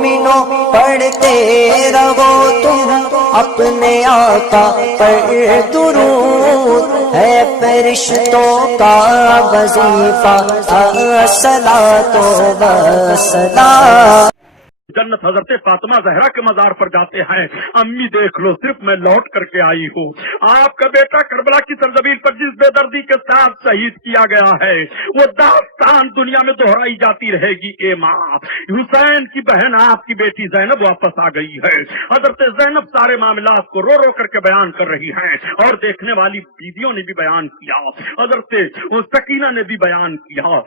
مومنوں پڑھتے رہو تم اپنے آقا پر درود، ہے فرشتوں کا وظیفہ الصلاۃ والسلام۔ جنت حضرت فاطمہ زہرا کے مزار پر جاتے ہیں، امی دیکھ لو صرف میں لوٹ کر کے آئی ہوں، آپ کا بیٹا کربلا کی سرزمین پر جس بے دردی کے ساتھ شہید کیا گیا ہے وہ داستان دنیا میں دہرائی جاتی رہے گی۔ اے ماں، حسین کی بہن آپ کی بیٹی زینب واپس آ گئی ہے، حضرت زینب سارے معاملات کو رو رو کر کے بیان کر رہی ہیں اور دیکھنے والی بیویوں نے بھی بیان کیا، حضرت سکینہ نے بھی بیان کیا،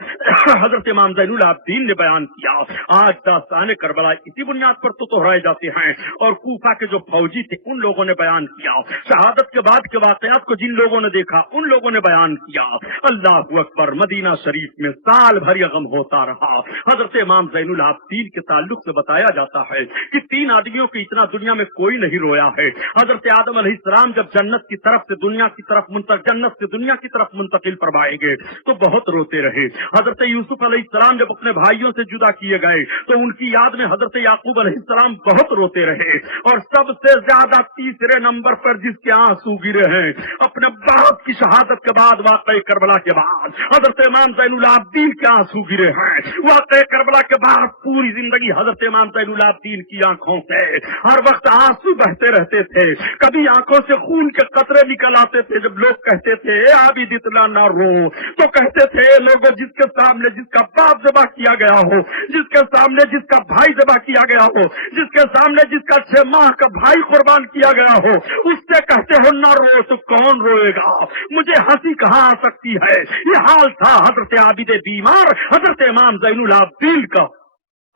حضرت امام زین العابدین نے بیان کیا۔ آج داستان کربلا اسی بنیاد پر تو دہرائے جاتے ہیں، اور کوفہ کے جو فوجی تھے ان لوگوں نے بیان کیا، شہادت کے بعد کے واقعات کو جن لوگوں نے دیکھا ان لوگوں نے بیان کیا۔ اللہ اکبر، مدینہ شریف میں سال بھر یہ غم ہوتا رہا۔ حضرت امام زین العابدین کے تعلق سے بتایا جاتا ہے کہ 3 آدمیوں کے اتنا دنیا میں کوئی نہیں رویا ہے۔ حضرت آدم علیہ السلام جب جنت کی طرف سے دنیا کی طرف جنت سے دنیا کی طرف منتقل فرمائے گئے تو بہت روتے رہے۔ حضرت یوسف علیہ السلام جب اپنے بھائیوں سے جدا کیے گئے تو ان کی یاد میں حضرت یعقوب علیہ السلام بہت روتے رہے، اور سب سے زیادہ تیسرے نمبر پر جس کے آنسو گرے ہیں اپنے باپ کی شہادت کے بعد، واقعہ کربلا کے بعد حضرت امام زین العابدین کے آنسو گرے ہیں۔ واقعہ کربلا کے بعد پوری زندگی حضرت امام زین العابدین کی آنکھوں سے ہر وقت آنسو بہتے رہتے تھے، کبھی آنکھوں سے خون کے قطرے نکل آتے تھے۔ جب لوگ کہتے تھے اے عابد اتنا نہ رو، تو کہتے تھے لوگوں جس کے سامنے جس کا باپ ذبح کیا گیا ہو، جس کے سامنے جس کا بھائی ذبح کیا گیا ہو، جس کے سامنے جس کا 6 ماہ کا بھائی قربان کیا گیا ہو، اس سے کہتے ہو نہ رو تو کون روئے گا؟ مجھے ہنسی کہاں آ سکتی ہے؟ یہ حال تھا حضرت عابد بیمار حضرت امام زین العابدین کا۔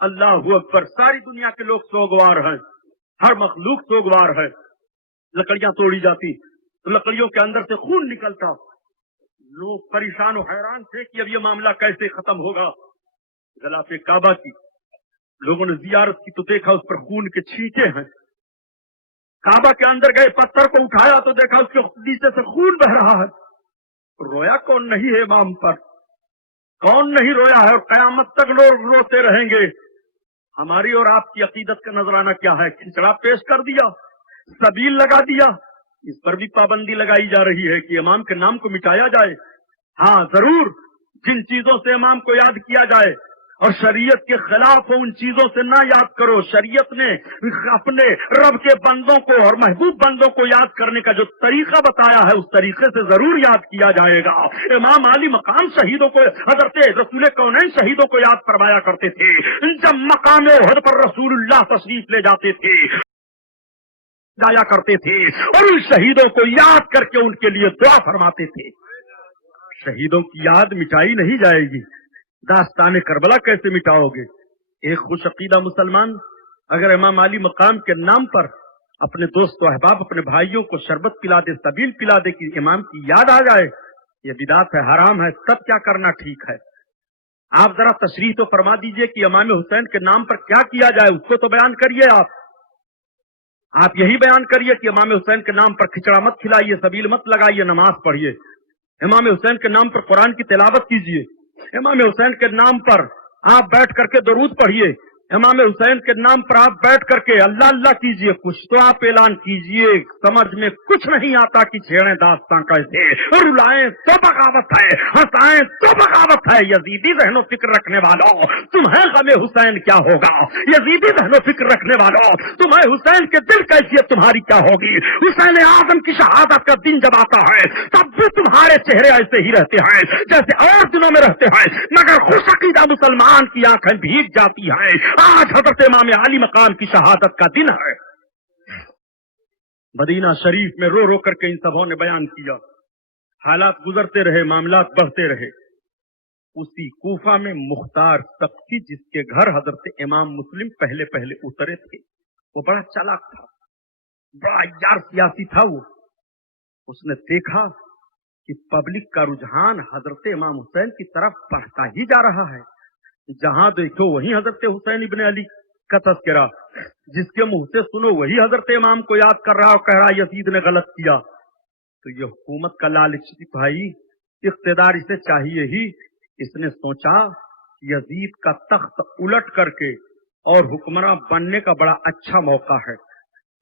اللہ اکبر، ساری دنیا کے لوگ سوگوار ہیں، ہر مخلوق سوگوار ہے۔ لکڑیاں توڑی جاتی تو لکڑیوں کے اندر سے خون نکلتا، لوگ پریشان و حیران تھے کہ اب یہ معاملہ کیسے ختم ہوگا۔ غلاف کعبہ کی لوگوں نے زیارت کی تو دیکھا اس پر خون کے چھینٹے ہیں، کعبہ کے اندر گئے پتھر کو اٹھایا تو دیکھا اس کے نیچے سے خون بہ رہا ہے۔ رویا کون نہیں ہے امام پر؟ کون نہیں رویا ہے؟ اور قیامت تک لوگ روتے رہیں گے۔ ہماری اور آپ کی عقیدت کا نذرانہ کیا ہے؟ کھچڑا پیش کر دیا، سبیل لگا دیا، اس پر بھی پابندی لگائی جا رہی ہے کہ امام کے نام کو مٹایا جائے۔ ہاں ضرور، جن چیزوں سے امام کو یاد کیا جائے اور شریعت کے خلاف ہو ان چیزوں سے نہ یاد کرو۔ شریعت نے اپنے رب کے بندوں کو اور محبوب بندوں کو یاد کرنے کا جو طریقہ بتایا ہے اس طریقے سے ضرور یاد کیا جائے گا۔ امام علی مقام شہیدوں کو، حضرت رسول کونین شہیدوں کو یاد فرمایا کرتے تھے۔ جب مقام احد پر رسول اللہ تشریف لے جاتے تھے جایا کرتے تھے اور ان شہیدوں کو یاد کر کے ان کے لیے دعا فرماتے تھے۔ شہیدوں کی یاد مٹائی نہیں جائے گی، داستان کربلا کیسے مٹاؤ گے؟ ایک خوش عقیدہ مسلمان اگر امام علی مقام کے نام پر اپنے دوست و احباب اپنے بھائیوں کو شربت پلا دے، سبیل پلا دے کہ امام کی یاد آ جائے، یہ بدعت ہے، حرام ہے، تب کیا کرنا ٹھیک ہے؟ آپ ذرا تشریح تو فرما دیجئے کہ امام حسین کے نام پر کیا کیا جائے، اس کو تو بیان کریے۔ آپ یہی بیان کریے کہ امام حسین کے نام پر کھچڑا مت کھلائیے، سبیل مت لگائیے، نماز پڑھیے، امام حسین کے نام پر قرآن کی تلاوت کیجیے، امام حسین کے نام پر آپ بیٹھ کر کے درود پڑھیے، امام حسین کے نام پر آپ بیٹھ کر کے اللہ اللہ کیجیے، کچھ تو آپ اعلان کیجیے۔ سمجھ میں کچھ نہیں آتا کہ چھیڑیں داستان کیسے، رلائیں تو بغاوت ہے، ہنسائیں تو بغاوت ہے۔ یزیدی ذہن و فکر رکھنے والوں، تمہیں غم حسین کیا ہوگا؟ یزیدی ذہن و فکر رکھنے والوں، تمہیں حسین کے دل کیفیت تمہاری کیا ہوگی؟ حسین اعظم کی شہادت کا دن جب آتا ہے تب بھی تمہارے چہرے ایسے ہی رہتے ہیں جیسے اور دنوں میں رہتے ہیں، مگر خوش عقیدہ مسلمان کی آنکھیں بھیگ جاتی ہیں۔ آج حضرت امام علی مقام کی شہادت کا دن ہے۔ مدینہ شریف میں رو رو کر کے ان سبوں نے بیان کیا، حالات گزرتے رہے، معاملات بڑھتے رہے۔ اسی کوفہ میں مختار سبکی جس کے گھر حضرت امام مسلم پہلے پہلے اترے تھے، وہ بڑا چالاک تھا، بڑا یار سیاسی تھا۔ وہ اس نے دیکھا کہ پبلک کا رجحان حضرت امام حسین کی طرف بڑھتا ہی جا رہا ہے، جہاں دیکھو وہی حضرت حسین ابن علی کا تذکرہ، جس کے منہ سے سنو وہی حضرت امام کو یاد کر رہا اور کہہ رہا یزید نے غلط کیا۔ تو یہ حکومت کا لالچ بھائی، اقتدار اسے چاہیے ہی۔ اس نے سوچا یزید کا تخت الٹ کر کے اور حکمراں بننے کا بڑا اچھا موقع ہے.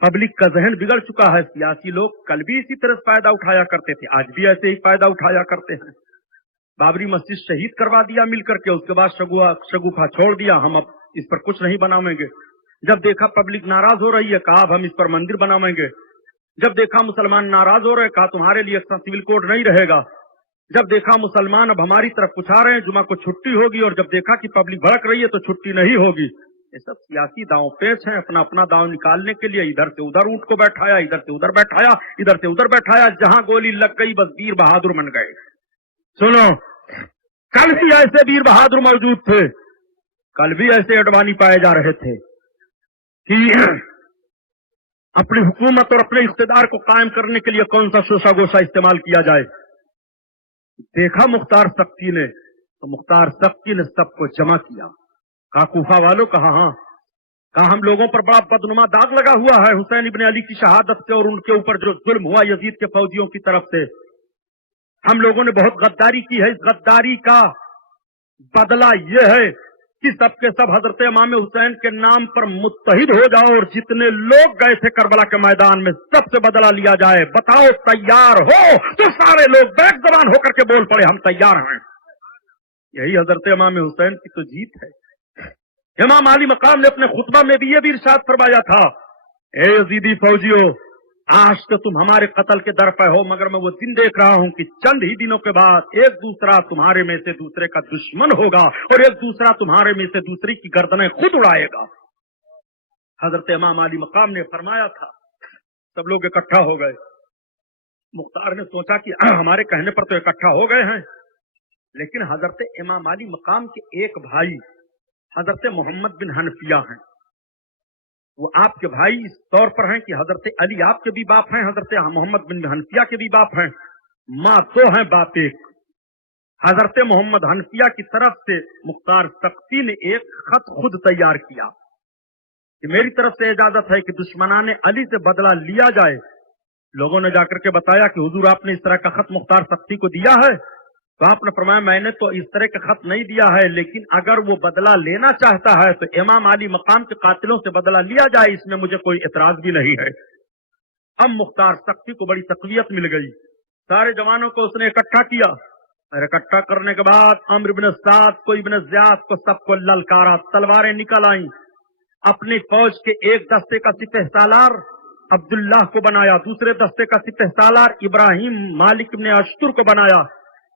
پبلک کا ذہن بگڑ چکا ہے. سیاسی لوگ کل بھی اسی طرح سے فائدہ اٹھایا کرتے تھے, آج بھی ایسے ہی فائدہ اٹھایا کرتے ہیں. بابری مسجد شہید کروا دیا مل کر کے, اس کے بعد شگوفہ چھوڑ دیا, ہم اب اس پر کچھ نہیں بناویں گے. جب دیکھا پبلک ناراض ہو رہی ہے, کہا اب ہم اس پر مندر بناویں گے. جب دیکھا مسلمان ناراض ہو رہے, کہا تمہارے لیے سول کوڈ نہیں رہے گا. جب دیکھا مسلمان اب ہماری طرف کچھ آ رہے ہیں, جمعہ کو چھٹی ہوگی, اور جب دیکھا کہ پبلک بھڑک رہی ہے تو چھٹی نہیں ہوگی. یہ سب سیاسی داؤں پیچ ہیں, اپنا اپنا داؤں نکالنے کے لیے ادھر سے ادھر اونٹ کو بیٹھایا, ادھر سے ادھر بیٹھایا, ادھر سے ادھر بیٹھایا. جہاں گولی لگ گئی بس ویر بہادر بن گئے. سنو, کل بھی ایسے ویر بہادر موجود تھے, کل بھی ایسے اڈوانی پائے جا رہے تھے کہ اپنی حکومت اور اپنے اقتدار کو قائم کرنے کے لیے کون سا شوشہ گوشہ استعمال کیا جائے. دیکھا مختار سکتی نے, تو مختار سکتی نے سب کو جمع کیا. کہا کوفہ والوں, کہا ہاں, کہا ہم لوگوں پر بڑا بدنما داغ لگا ہوا ہے حسین ابن علی کی شہادت سے, اور ان کے اوپر جو ظلم ہوا یزید کے فوجیوں کی طرف سے. ہم لوگوں نے بہت غداری کی ہے. اس غداری کا بدلہ یہ ہے کہ سب کے سب حضرت امام حسین کے نام پر متحد ہو جاؤ, اور جتنے لوگ گئے تھے کربلا کے میدان میں سب سے بدلہ لیا جائے. بتاؤ تیار ہو؟ تو سارے لوگ بیک زبان ہو کر کے بول پڑے, ہم تیار ہیں. یہی حضرت امام حسین کی تو جیت ہے. امام علی مقام نے اپنے خطبہ میں بھی یہ بھی ارشاد فرمایا تھا, اے یزیدی فوجیوں, آج تو تم ہمارے قتل کے در پہ ہو, مگر میں وہ دن دیکھ رہا ہوں کہ چند ہی دنوں کے بعد ایک دوسرا تمہارے میں سے دوسرے کا دشمن ہوگا, اور ایک دوسرا تمہارے میں سے دوسری کی گردنیں خود اڑائے گا. حضرت امام علی مقام نے فرمایا تھا. سب لوگ اکٹھا ہو گئے. مختار نے سوچا کہ ہمارے کہنے پر تو اکٹھا ہو گئے ہیں, لیکن حضرت امام علی مقام کے ایک بھائی حضرت محمد بن حنفیہ ہیں. وہ آپ کے بھائی اس طور پر ہیں کہ حضرت علی آپ کے بھی باپ ہیں, حضرت محمد بن حنفیہ کے بھی باپ ہیں, ماں دو ہیں باپ ایک. حضرت محمد حنفیہ کی طرف سے مختار سکتی نے ایک خط خود تیار کیا کہ میری طرف سے اجازت ہے کہ دشمنان علی سے بدلہ لیا جائے. لوگوں نے جا کر کے بتایا کہ حضور آپ نے اس طرح کا خط مختار سکتی کو دیا ہے. تو آپ نے فرمایا میں نے تو اس طرح کا خط نہیں دیا ہے, لیکن اگر وہ بدلہ لینا چاہتا ہے تو امام علی مقام کے قاتلوں سے بدلہ لیا جائے, اس میں مجھے کوئی اعتراض بھی نہیں ہے. اب مختار سکتی کو بڑی تقویت مل گئی. سارے جوانوں کو اس نے اکٹھا کیا, اور اکٹھا کرنے کے بعد عمرو بن سعد کو, ابن زیاد کو, سب کو للکارا. تلواریں نکل آئیں. اپنی فوج کے ایک دستے کا سپہ سالار عبداللہ کو بنایا, دوسرے دستے کا سپہ سالار ابراہیم مالک ابن اشتر کو بنایا.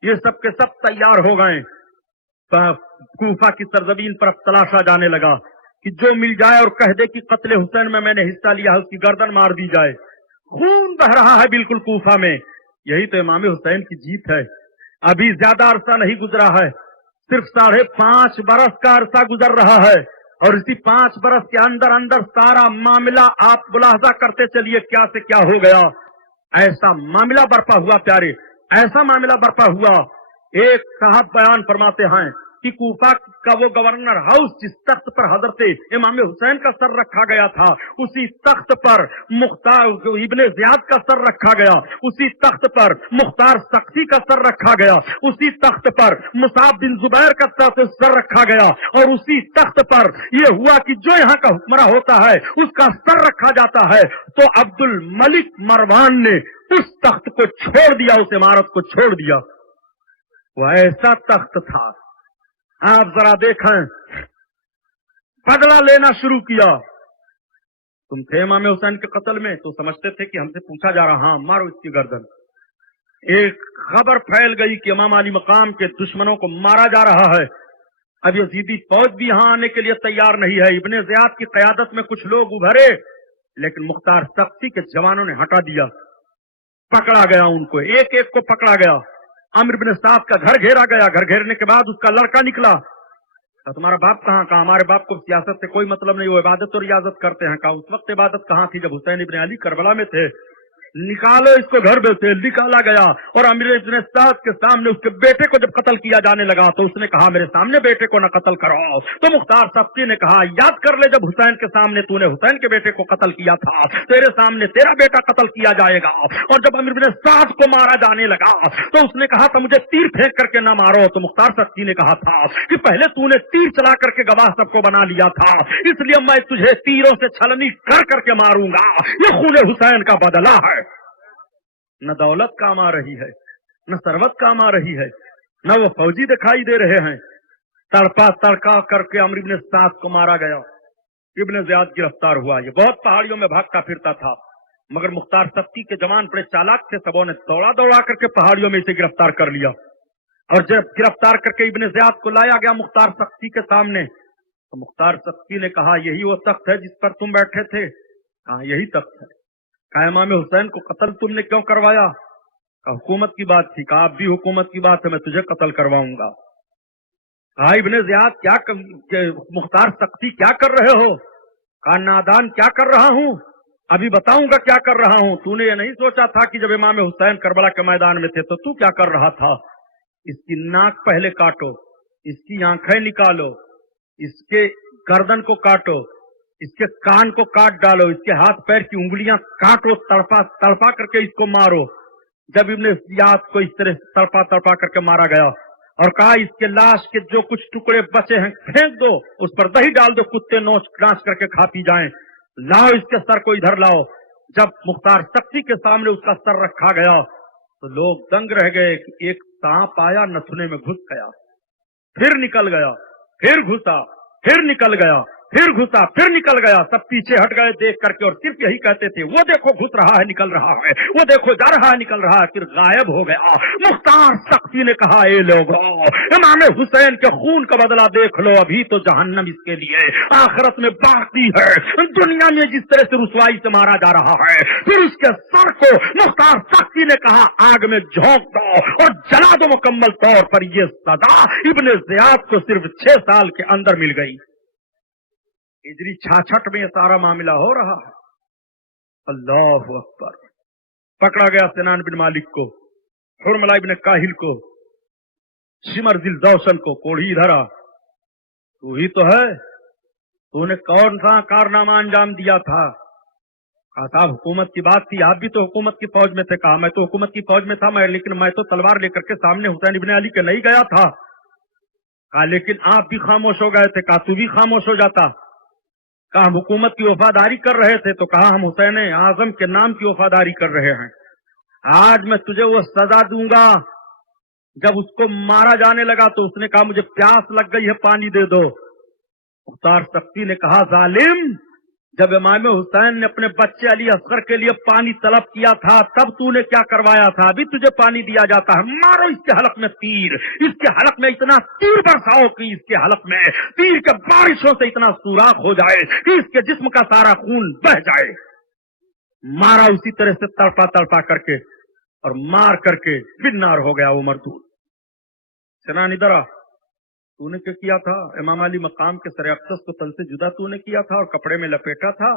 یہ سب کے سب تیار ہو گئے. کوفہ کی سرزمین پر تلاشا جانے لگا کہ جو مل جائے اور کہہ دے کہ قتل حسین میں نے حصہ لیا ہے, اس کی گردن مار دی جائے. خون بہ رہا ہے بالکل کوفہ میں. یہی تو امام حسین کی جیت ہے. ابھی زیادہ عرصہ نہیں گزرا ہے, صرف 5.5 برس کا عرصہ گزر رہا ہے, اور اسی 5 برس کے اندر اندر سارا معاملہ آپ ملاحظہ کرتے چلیے کیا سے کیا ہو گیا. ایسا معاملہ برپا ہوا پیارے, ایسا معاملہ برپا ہوا. ایک صاحب بیان فرماتے ہیں کہ کوفہ کا وہ گورنر ہاؤس جس تخت پر حضرت امام حسین کا سر رکھا گیا تھا, اسی تخت پر مختار ابن زیاد کا سر رکھا گیا, اسی تخت پر مختار سکتی کا سر رکھا گیا, اسی تخت پر مصعب بن زبیر کا سر رکھا گیا, اور اسی تخت پر یہ ہوا کہ جو یہاں کا حکمراں ہوتا ہے اس کا سر رکھا جاتا ہے. تو عبد الملک مروان نے اس تخت کو چھوڑ دیا, اس عمارت کو چھوڑ دیا. وہ ایسا تخت تھا, آپ ذرا دیکھیں, بدلہ لینا شروع کیا. تم تھے امام حسین کے قتل میں تو سمجھتے تھے کہ ہم سے پوچھا جا رہا, ہاں مارو اس کی گردن. ایک خبر پھیل گئی کہ امام علی مقام کے دشمنوں کو مارا جا رہا ہے. اب یزیدی فوج بھی یہاں آنے کے لیے تیار نہیں ہے. ابن زیاد کی قیادت میں کچھ لوگ ابھرے, لیکن مختار سکتی کے جوانوں نے ہٹا دیا. پکڑا گیا ان کو, ایک ایک کو پکڑا گیا. عمرو بن سعد کا گھر گھیرا گیا. گھر گھیرنے کے بعد اس کا لڑکا نکلا. تمہارا باپ کہاں؟ کہا ہمارے باپ کو سیاست سے کوئی مطلب نہیں, وہ عبادت اور ریاضت کرتے ہیں. کہا اس وقت عبادت کہاں تھی جب حسین ابن علی کربلا میں تھے. निकालो इसको घर में से। निकाला गया और अमीर इब्न साद के सामने उसके बेटे को जब कत्ल किया जाने लगा तो उसने कहा मेरे सामने बेटे को न कत्ल करो। तो मुख्तार सख्ती ने कहा याद कर ले जब हुसैन के सामने तूने हुसैन के बेटे को कत्ल किया था, तेरे सामने तेरा बेटा कत्ल किया जाएगा। और जब अमीर इब्न साद को मारा जाने लगा तो उसने कहा था मुझे तीर फेंक करके न मारो। तो मुख्तार सख्ती ने कहा था कि पहले तूने तीर चला करके गवाह सबको बना लिया था, इसलिए मैं तुझे तीरों से छलनी कर करके मारूंगा। ये खून हुसैन का बदला है। न दौलत काम आ रही है, न सरवत काम आ रही है, न वो फौजी दिखाई दे रहे हैं। तड़पा तड़का करके अमर इब्न साद को मारा गया। इब्न ज़ियाद गिरफ्तार हुआ। ये बहुत पहाड़ियों में भागता फिरता था, मगर मुख्तार सख्ती के जवान बड़े चालाक थे, सबों ने दौड़ा दौड़ा करके पहाड़ियों में इसे गिरफ्तार कर लिया। और जब गिरफ्तार करके इब्न ज़ियाद को लाया गया मुख्तार सख्ती के सामने, तो मुख्तार सख्ती ने कहा यही वो तख्त है जिस पर तुम बैठे थे? कहा यही तख्त है। कहा इमाम हुसैन को कत्ल तुमने क्यों करवाया? कहा हुकूमत की बात थी। कहा अब भी हुकूमत की बात है, मैं तुझे कत्ल करवाऊंगा। कहा इब्न ज़ियाद मुख्तार सख्ती क्या कर रहे हो? कहा नादान क्या कर रहा हूं, अभी बताऊंगा क्या कर रहा हूं। तूने ये नहीं सोचा था कि जब इमाम हुसैन करबला के मैदान में थे तो तू क्या कर रहा था? इसकी नाक पहले काटो, इसकी आंखें निकालो, इसके गर्दन को काटो, इसके कान को काट डालो, इसके हाथ पैर की उंगलियां काटो, तड़पा तड़पा करके इसको मारो। जब इब्न ज़ियाद को इस तरह तड़पा तड़पा करके मारा गया और कहा इसके लाश के जो कुछ टुकड़े बचे हैं फेंक दो, उस पर दही डाल दो, कुत्ते नोच नाच करके खा पी जाएं। लाओ इसके सर को इधर लाओ। जब मुख्तार सख्ती के सामने उसका सर रखा गया तो लोग दंग रह गए कि एक सांप आया, नथुने में घुस गया, फिर निकल गया, फिर घुसा, फिर निकल गया, फिर घुसा, फिर निकल गया। सब पीछे हट गए देख करके और सिर्फ यही कहते थे वो देखो घुस रहा है निकल रहा है, वो देखो जा रहा है निकल रहा है, फिर गायब हो गया। मुख्तार सख्ती ने कहा ए लोगों, इमाम हुसैन के खून का बदला देख लो, अभी तो जहन्नम इसके लिए आखिरत में बाकी है। दुनिया में जिस तरह से रुसवाई से मारा जा रहा है, फिर उसके सर को मुख्तार सख्ती ने कहा आग में झोंक दो और जला दो मुकम्मल तौर पर। यह सजा इब्न ज़ियाद को सिर्फ 6 साल के अंदर मिल गई। हिजरी 66 में यह सारा मामला हो रहा है। अल्लाह अकबर। पकड़ा गया सिनान बिन मालिक को, हुरमला इब्न काहिल को, शिमर दिल दौसन को। कोढ़ी धरा, तू ही तो है, तूने कौन सा कारनामा अंजाम दिया था? कहा साहब हुकूमत की बात थी, आप भी तो हुकूमत की फौज में थे। कहा मैं तो हुकूमत की फौज में था, लेकिन मैं तो तलवार लेकर के सामने हुसैन इब्न अली के नहीं गया था। कहा लेकिन आप भी खामोश हो गए थे। कहा तू भी खामोश हो जाता। कहा हम हुकूमत की वफादारी कर रहे थे। तो कहा हम हुसैन आजम के नाम की वफादारी कर रहे हैं। आज मैं तुझे वो सजा दूंगा। जब उसको मारा जाने लगा तो उसने कहा मुझे प्यास लग गई है, पानी दे दो। मुख्तार सख्ती ने कहा जालिम, जब इमाम हुसैन ने अपने बच्चे अली असगर के लिए पानी तलब किया था तब तूने क्या करवाया था? अभी तुझे पानी दिया जाता है। मारो इसके हलक में तीर, इसके हलक में इतना तीर बरसाओ कि इसके हलक में तीर के बारिशों से इतना सुराख हो जाए कि इसके जिस्म का सारा खून बह जाए। मारा उसी तरह से तड़पा तड़पा करके और मार करके बिन्नार हो गया वो मरदूद। सिनान इधर आ, तूने क्या किया था? इमाम अली मकाम के सर अक़दस को तन से जुदा तूने किया था और कपड़े में लपेटा था,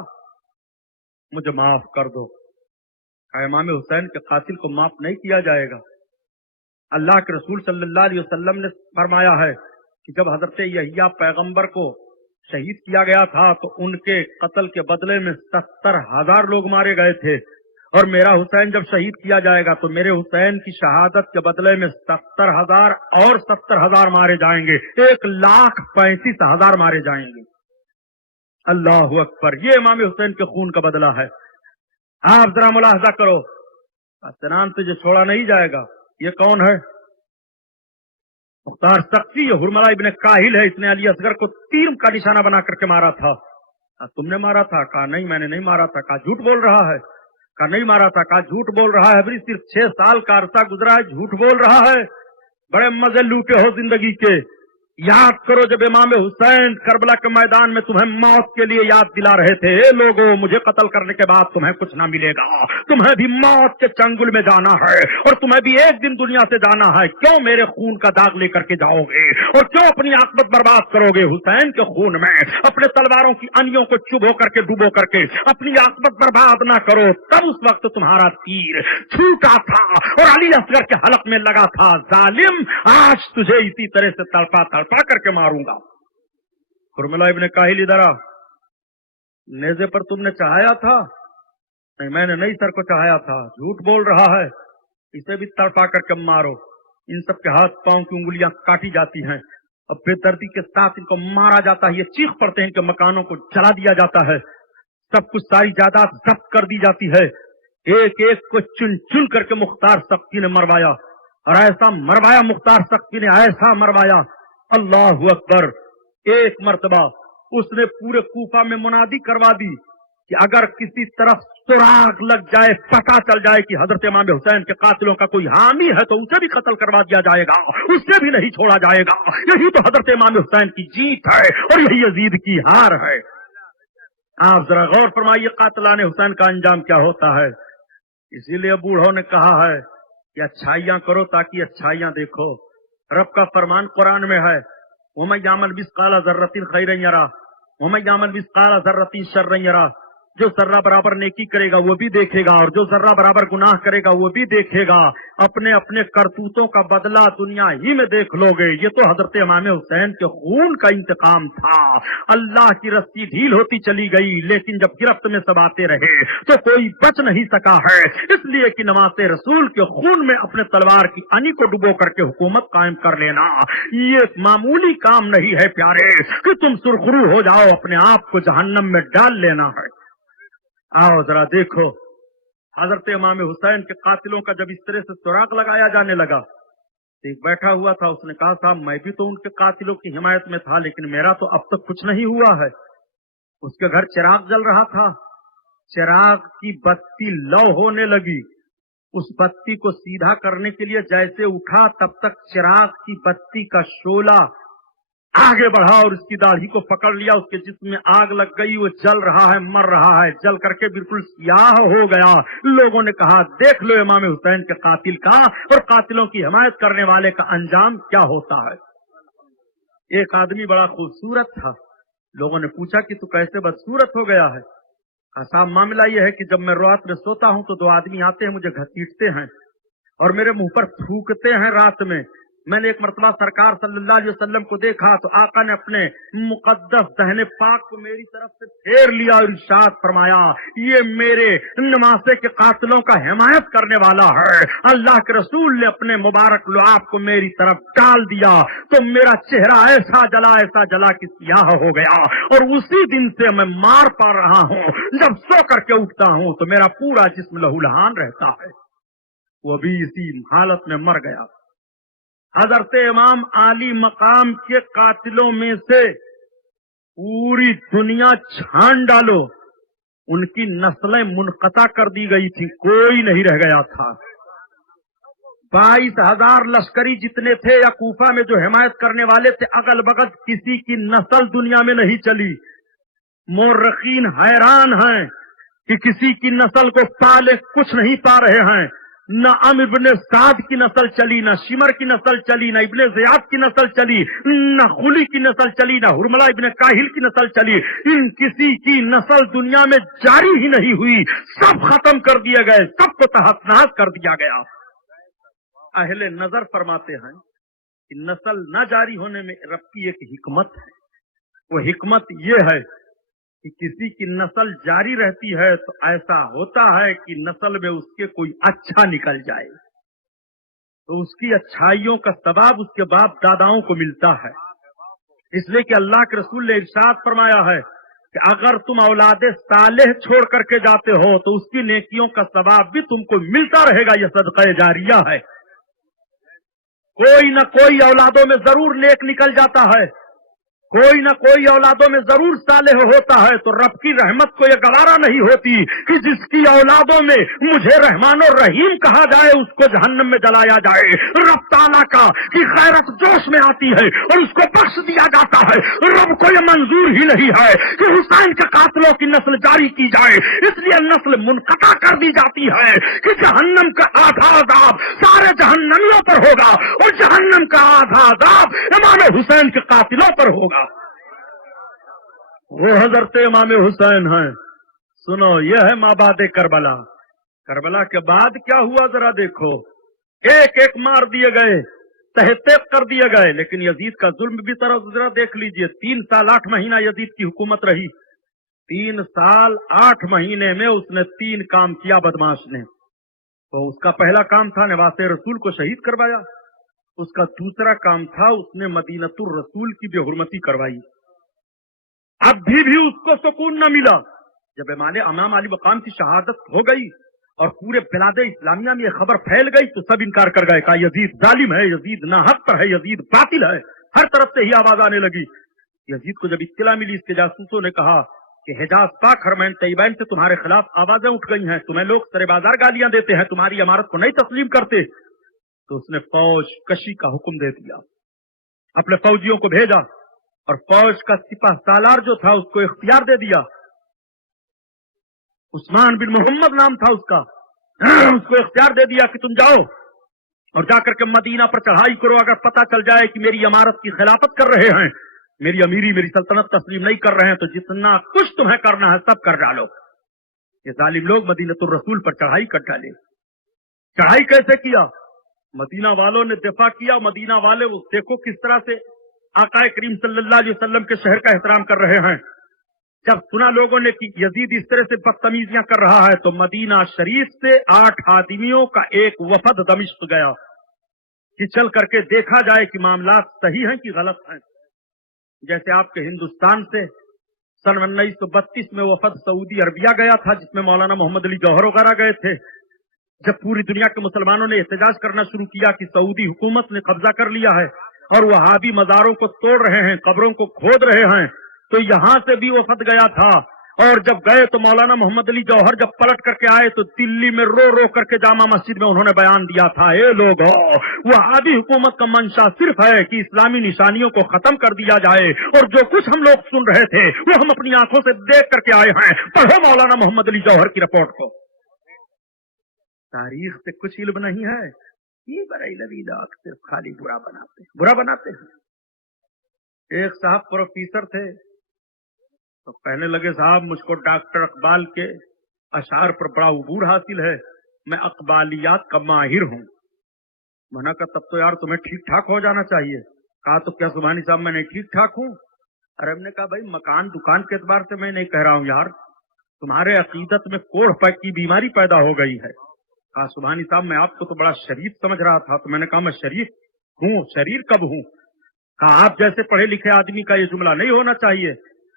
मुझे माफ कर दो। इमाम हुसैन के कातिल को माफ नहीं किया जाएगा। अल्लाह के रसूल सल्लल्लाहु अलैहि वसल्लम ने फरमाया है कि जब हजरत यहिया पैगंबर को शहीद किया गया था तो उनके कत्ल के बदले में 70,000 लोग मारे गए थे, और मेरा हुसैन जब शहीद किया जाएगा तो मेरे हुसैन की शहादत के बदले में 70,000 और 70,000 मारे जाएंगे, 1,35,000 मारे जाएंगे। अल्लाह अकबर। ये इमाम हुसैन के खून का बदला है। आप जरा मुलाहजा करो, सिनान तुझे छोड़ा नहीं जाएगा। ये कौन है? मुख्तार सख्ती, हुरमला इब्न काहिल है। इसने अली असगर को तीर का निशाना बना करके मारा था। तुमने मारा था? कहा नहीं मैंने नहीं मारा था। कहा झूठ बोल रहा है? कहा नहीं मारा था। कहा झूठ बोल रहा है, अभी सिर्फ 6 साल का अरसा गुजरा है, झूठ बोल रहा है। बड़े मजे लूटे हो जिंदगी के, याद करो जब इमाम हुसैन करबला के मैदान में तुम्हें मौत के लिए याद दिला रहे थे, "ए लोगों, मुझे कत्ल करने के बाद तुम्हें कुछ ना मिलेगा, तुम्हें भी मौत के चंगुल में जाना है और तुम्हें भी एक दिन दुनिया से जाना है, क्यों मेरे खून का दाग लेकर के जाओगे और क्यों अपनी आकबत बर्बाद करोगे हुसैन के खून में, अपने तलवारों की अनियों को चुभो करके डुबो करके अपनी आकबत बर्बाद ना करो। तब उस वक्त तुम्हारा तीर छूटा था और अली असगर के हलक में लगा था, जालिम, आज तुझे इसी तरह से तड़पा करके मारूंगा। उर्मिला इब्ने काहिल इधर आ, नेज़े पर तुमने चढ़ाया था? नहीं, मैंने नहीं सर को चढ़ाया था, झूठ बोल रहा है, इसे भी तड़पा करके मारो। इन सब के हाथ पांव की उंगलियां काटी जाती हैं, अब बेदर्दी के साथ इनको मारा जाता है, ये चीख पड़ते हैं कि मकानों को जला दिया जाता है, सब कुछ सारी जायदाद जब्त कर दी जाती है। एक एक को चुन चुन करके मुख्तार सख्ती ने मरवाया और ऐसा मरवाया, मुख्तार सख्ती ने ऐसा मरवाया, अल्लाहु अकबर। एक मर्तबा उसने पूरे कूफा में मुनादी करवा दी कि अगर किसी तरफ सुराग लग जाए, पता चल जाए कि हजरत इमाम हुसैन के कातिलों का कोई हामी है तो उसे भी कत्ल करवा दिया जाएगा, उससे भी नहीं छोड़ा जाएगा। यही तो हजरत इमाम हुसैन की जीत है और यही यजीद की हार है। आप जरा गौर फरमाइए कातिलाने हुसैन का अंजाम क्या होता है। इसीलिए बूढ़ों ने कहा है कि अच्छाइयां करो ताकि अच्छाइयां देखो। रब का फरमान कुरान में है, वमन यामल मिस्काला ज़र्रतिन खैरन यरा वमन यामल मिस्काला ज़र्रतिन शर्रन यरा। जो जर्रा बराबर नेकी करेगा वो भी देखेगा और जो जर्रा बराबर गुनाह करेगा वो भी देखेगा। अपने अपने करतूतों का बदला दुनिया ही में देख लोगे। ये तो हजरत इमाम हुसैन के खून का इंतकाम था। अल्लाह की रस्सी ढील होती चली गई, लेकिन जब गिरफ्त में सब आते रहे तो कोई बच नहीं सका है, इसलिए कि नवासे रसूल के खून में अपने तलवार की अनी को डुबो करके हुकूमत कायम कर लेना ये मामूली काम नहीं है प्यारे कि तुम सुरखरू हो जाओ, अपने आप को जहन्नम में डाल लेना है। आओ जरा देखो, हजरत इमाम हुसैन के कातिलों का जब इस तरह से सुराग लगाया जाने लगा, एक बैठा हुआ था, उसने कहा, साहब मैं भी तो उनके कातिलों की हिमायत में था, लेकिन मेरा तो अब तक कुछ नहीं हुआ है। उसके घर चिराग जल रहा था, चिराग की बत्ती लौ होने लगी, उस बत्ती को सीधा करने के लिए जैसे उठा तब तक चिराग की बत्ती का शोला आगे बढ़ा और उसकी दाढ़ी को पकड़ लिया, उसके जिस्म में आग लग गई, वो जल रहा है, मर रहा है, जल करके बिल्कुल सियाह हो गया। लोगों ने कहा, देख लो इमाम हुसैन के कातिल का और कातिलों की हिमायत करने वाले का अंजाम क्या होता है। एक आदमी बड़ा खूबसूरत था, लोगों ने पूछा कि तू कैसे बदसूरत हो गया है। साहब मामला यह है कि जब मैं रात में सोता हूं तो दो आदमी आते हैं, मुझे घसीटते हैं और मेरे मुंह पर थूकते हैं रात में। मैंने एक मरतबा सरकार सल्लल्लाहु अलैहि वसल्लम को देखा तो आका ने अपने मुकद्दस दहने पाक को मेरी तरफ से फेर लिया और इरशाद फरमाया, ये मेरे नमासे के कातिलों का हिमायत करने वाला है। अल्लाह के रसूल ने अपने मुबारक लुआब को मेरी तरफ डाल दिया तो मेरा चेहरा ऐसा जला कि सियाह हो गया और उसी दिन से मैं मार पा रहा हूँ। जब सो करके उठता हूँ तो मेरा पूरा जिस्म लहूलहान रहता है। वो भी इसी हालत में मर गया। हजरत इमाम आली मकाम के कातिलों में से पूरी दुनिया छान डालो, उनकी नस्लें मुनक़ता कर दी गई थी, कोई नहीं रह गया था। 22,000 लश्करी जितने थे या कूफा में जो हिमायत करने वाले थे, अगल बगल किसी की नस्ल दुनिया में नहीं चली। मोर्रखीन हैरान हैं कि किसी की नस्ल को पाले कुछ नहीं पा रहे हैं। न अम्र इब्ने साद की नस्ल चली, न शिमर की नस्ल चली, न इब्ने ज़ियाद की नस्ल चली, न खुली की नस्ल चली, न हुरमला इब्ने काहिल की नस्ल चली। इन किसी की नस्ल दुनिया में जारी ही नहीं हुई, सब खत्म कर दिए गए, सबको तहस-नहस कर दिया गया। अहले नजर फरमाते हैं कि नस्ल न जारी होने में रब की एक हिकमत है। वो हिकमत ये है कि किसी की नस्ल जारी रहती है तो ऐसा होता है कि नस्ल में उसके कोई अच्छा निकल जाए तो उसकी अच्छाइयों का सवाब उसके बाप दादाओं को मिलता है। इसलिए कि अल्लाह के रसूल ने इरशाद फरमाया है कि अगर तुम औलादे सालेह छोड़ करके जाते हो तो उसकी नेकियों का सवाब भी तुमको मिलता रहेगा। यह सदका जारिया है। कोई न कोई औलादों में जरूर नेक निकल जाता है, कोई न कोई औलादों में जरूर सालेह होता है, तो रब की रहमत को ये गवारा नहीं होती कि जिसकी औलादों में मुझे रहमान और रहीम कहा जाए उसको जहन्नम में जलाया जाए। रब ताला का की गैरत जोश में आती है और उसको बख्श दिया जाता है। रब को ये मंजूर ही नहीं है कि हुसैन के कातिलों की नस्ल जारी की जाए, इसलिए नस्ल मुनक़ता कर दी जाती है कि जहन्नम का आधा अज़ाब सारे जहन्नमियों पर होगा और जहन्नम का आधा अज़ाब इमाम हुसैन के कातिलों पर होगा। वो हजरत इमाम हुसैन हैं। सुनो, यह है माबाद करबला। करबला के बाद क्या हुआ जरा देखो। एक एक मार दिए गए, तहतेक कर दिए गए, लेकिन यजीद का जुल्म भी जरा देख लीजिए। 3 साल 8 महीना यजीद की हुकूमत रही। 3 साल 8 महीने में उसने 3 काम किया बदमाश ने। तो उसका पहला काम था नवासे रसूल को शहीद करवाया। उसका दूसरा काम था उसने मदीनतुर रसूल की बेहुरमती करवाई। अब भी उसको सुकून न मिला। जब इमाम अली मकाम की शहादत हो गई और पूरे बिलादे इस्लामिया में ये खबर फैल गई तो सब इनकार कर गए, कहा यजीद जालिम है, यजीद नाहक पर है, यजीद बातिल है। हर तरफ से ही आवाज आने लगी। यजीद को जब इत्तला मिली, इसके जासूसों ने कहा कि हिजाज पाक हरमैन तैयबैन से तुम्हारे खिलाफ आवाजें उठ गई हैं, तुम्हें लोग सरे बाजार गालियां देते हैं, तुम्हारी इमारत को नहीं तस्लीम करते। तो उसने फौज कशी का हुक्म दे दिया, अपने फौजियों को भेजा और फौज का सिपाह सालार जो था उसको इख्तियार दे दिया। उस्मान बिन मोहम्मद नाम था उसका। उसको इख्तियार दे दिया कि तुम जाओ और जाकर के मदीना पर चढ़ाई करो। अगर पता चल जाए कि मेरी इमारत की खिलाफत कर रहे हैं, मेरी अमीरी मेरी सल्तनत तस्लीम नहीं कर रहे हैं, तो जितना कुछ तुम्हें करना है सब कर डालो। ये जालिम लोग मदीनतुर रसूल पर चढ़ाई कर डाले। चढ़ाई कैसे किया? मदीना वालों ने दिफा किया। मदीना वाले वो देखो किस तरह से आकाए करीम सल्लल्लाहु अलैहि वसल्लम के शहर का एहतराम कर रहे हैं। जब सुना लोगों ने कि यजीद इस तरह से बदतमीजियां कर रहा है, तो मदीना शरीफ से 8 आदमियों का एक वफद दमिश्क गया कि चल करके देखा जाए कि मामला सही हैं कि गलत हैं। जैसे आपके हिंदुस्तान से सन 1932 में वफद सऊदी अरबिया गया था, जिसमें मौलाना मोहम्मद अली जौहर वगैरह गए थे। जब पूरी दुनिया के मुसलमानों ने एहतजाज करना शुरू किया कि सऊदी हुकूमत ने कब्जा कर लिया है और वहाबी मज़ारों को तोड़ रहे हैं, कब्रों को खोद रहे हैं, तो यहां से भी वफद गया था। और जब गए तो मौलाना मोहम्मद अली जौहर जब पलट करके आए तो दिल्ली में रो रो करके जामा मस्जिद में उन्होंने बयान दिया था, ए लोगों, वहाबी हुकूमत का मंशा सिर्फ है कि इस्लामी निशानियों को खत्म कर दिया जाए, और जो कुछ हम लोग सुन रहे थे वो हम अपनी आंखों से देख करके आए हैं। पढ़ो मौलाना मोहम्मद अली जौहर की रिपोर्ट को। तारीख से कुछ इल्म नहीं है, ये बरेलवी लोग सिर्फ खाली बुरा बनाते हैं। एक साहब प्रोफेसर थे, तो कहने लगे, साहब मुझको डॉक्टर अकबाल के अशार पर बड़ा उबूर हासिल है, मैं अकबालियात का माहिर हूँ। मैंने कहा तब तो यार तुम्हें ठीक ठाक हो जाना चाहिए। कहा तो क्या सुभानी साहब मैं नहीं ठीक ठाक हूँ? अरे हमने कहा भाई मकान दुकान के एतबार से मैं नहीं कह रहा हूँ यार, तुम्हारे अकीदत में कोढ़ पैक की बीमारी पैदा हो गई है। कहा सुभानी साहब मैं आपको तो बड़ा शरीफ समझ रहा था। तो मैंने कहा मैं शरीफ हूँ, शरीर कब हूँ? कहा आप जैसे पढ़े लिखे आदमी का ये जुमला नहीं होना चाहिए।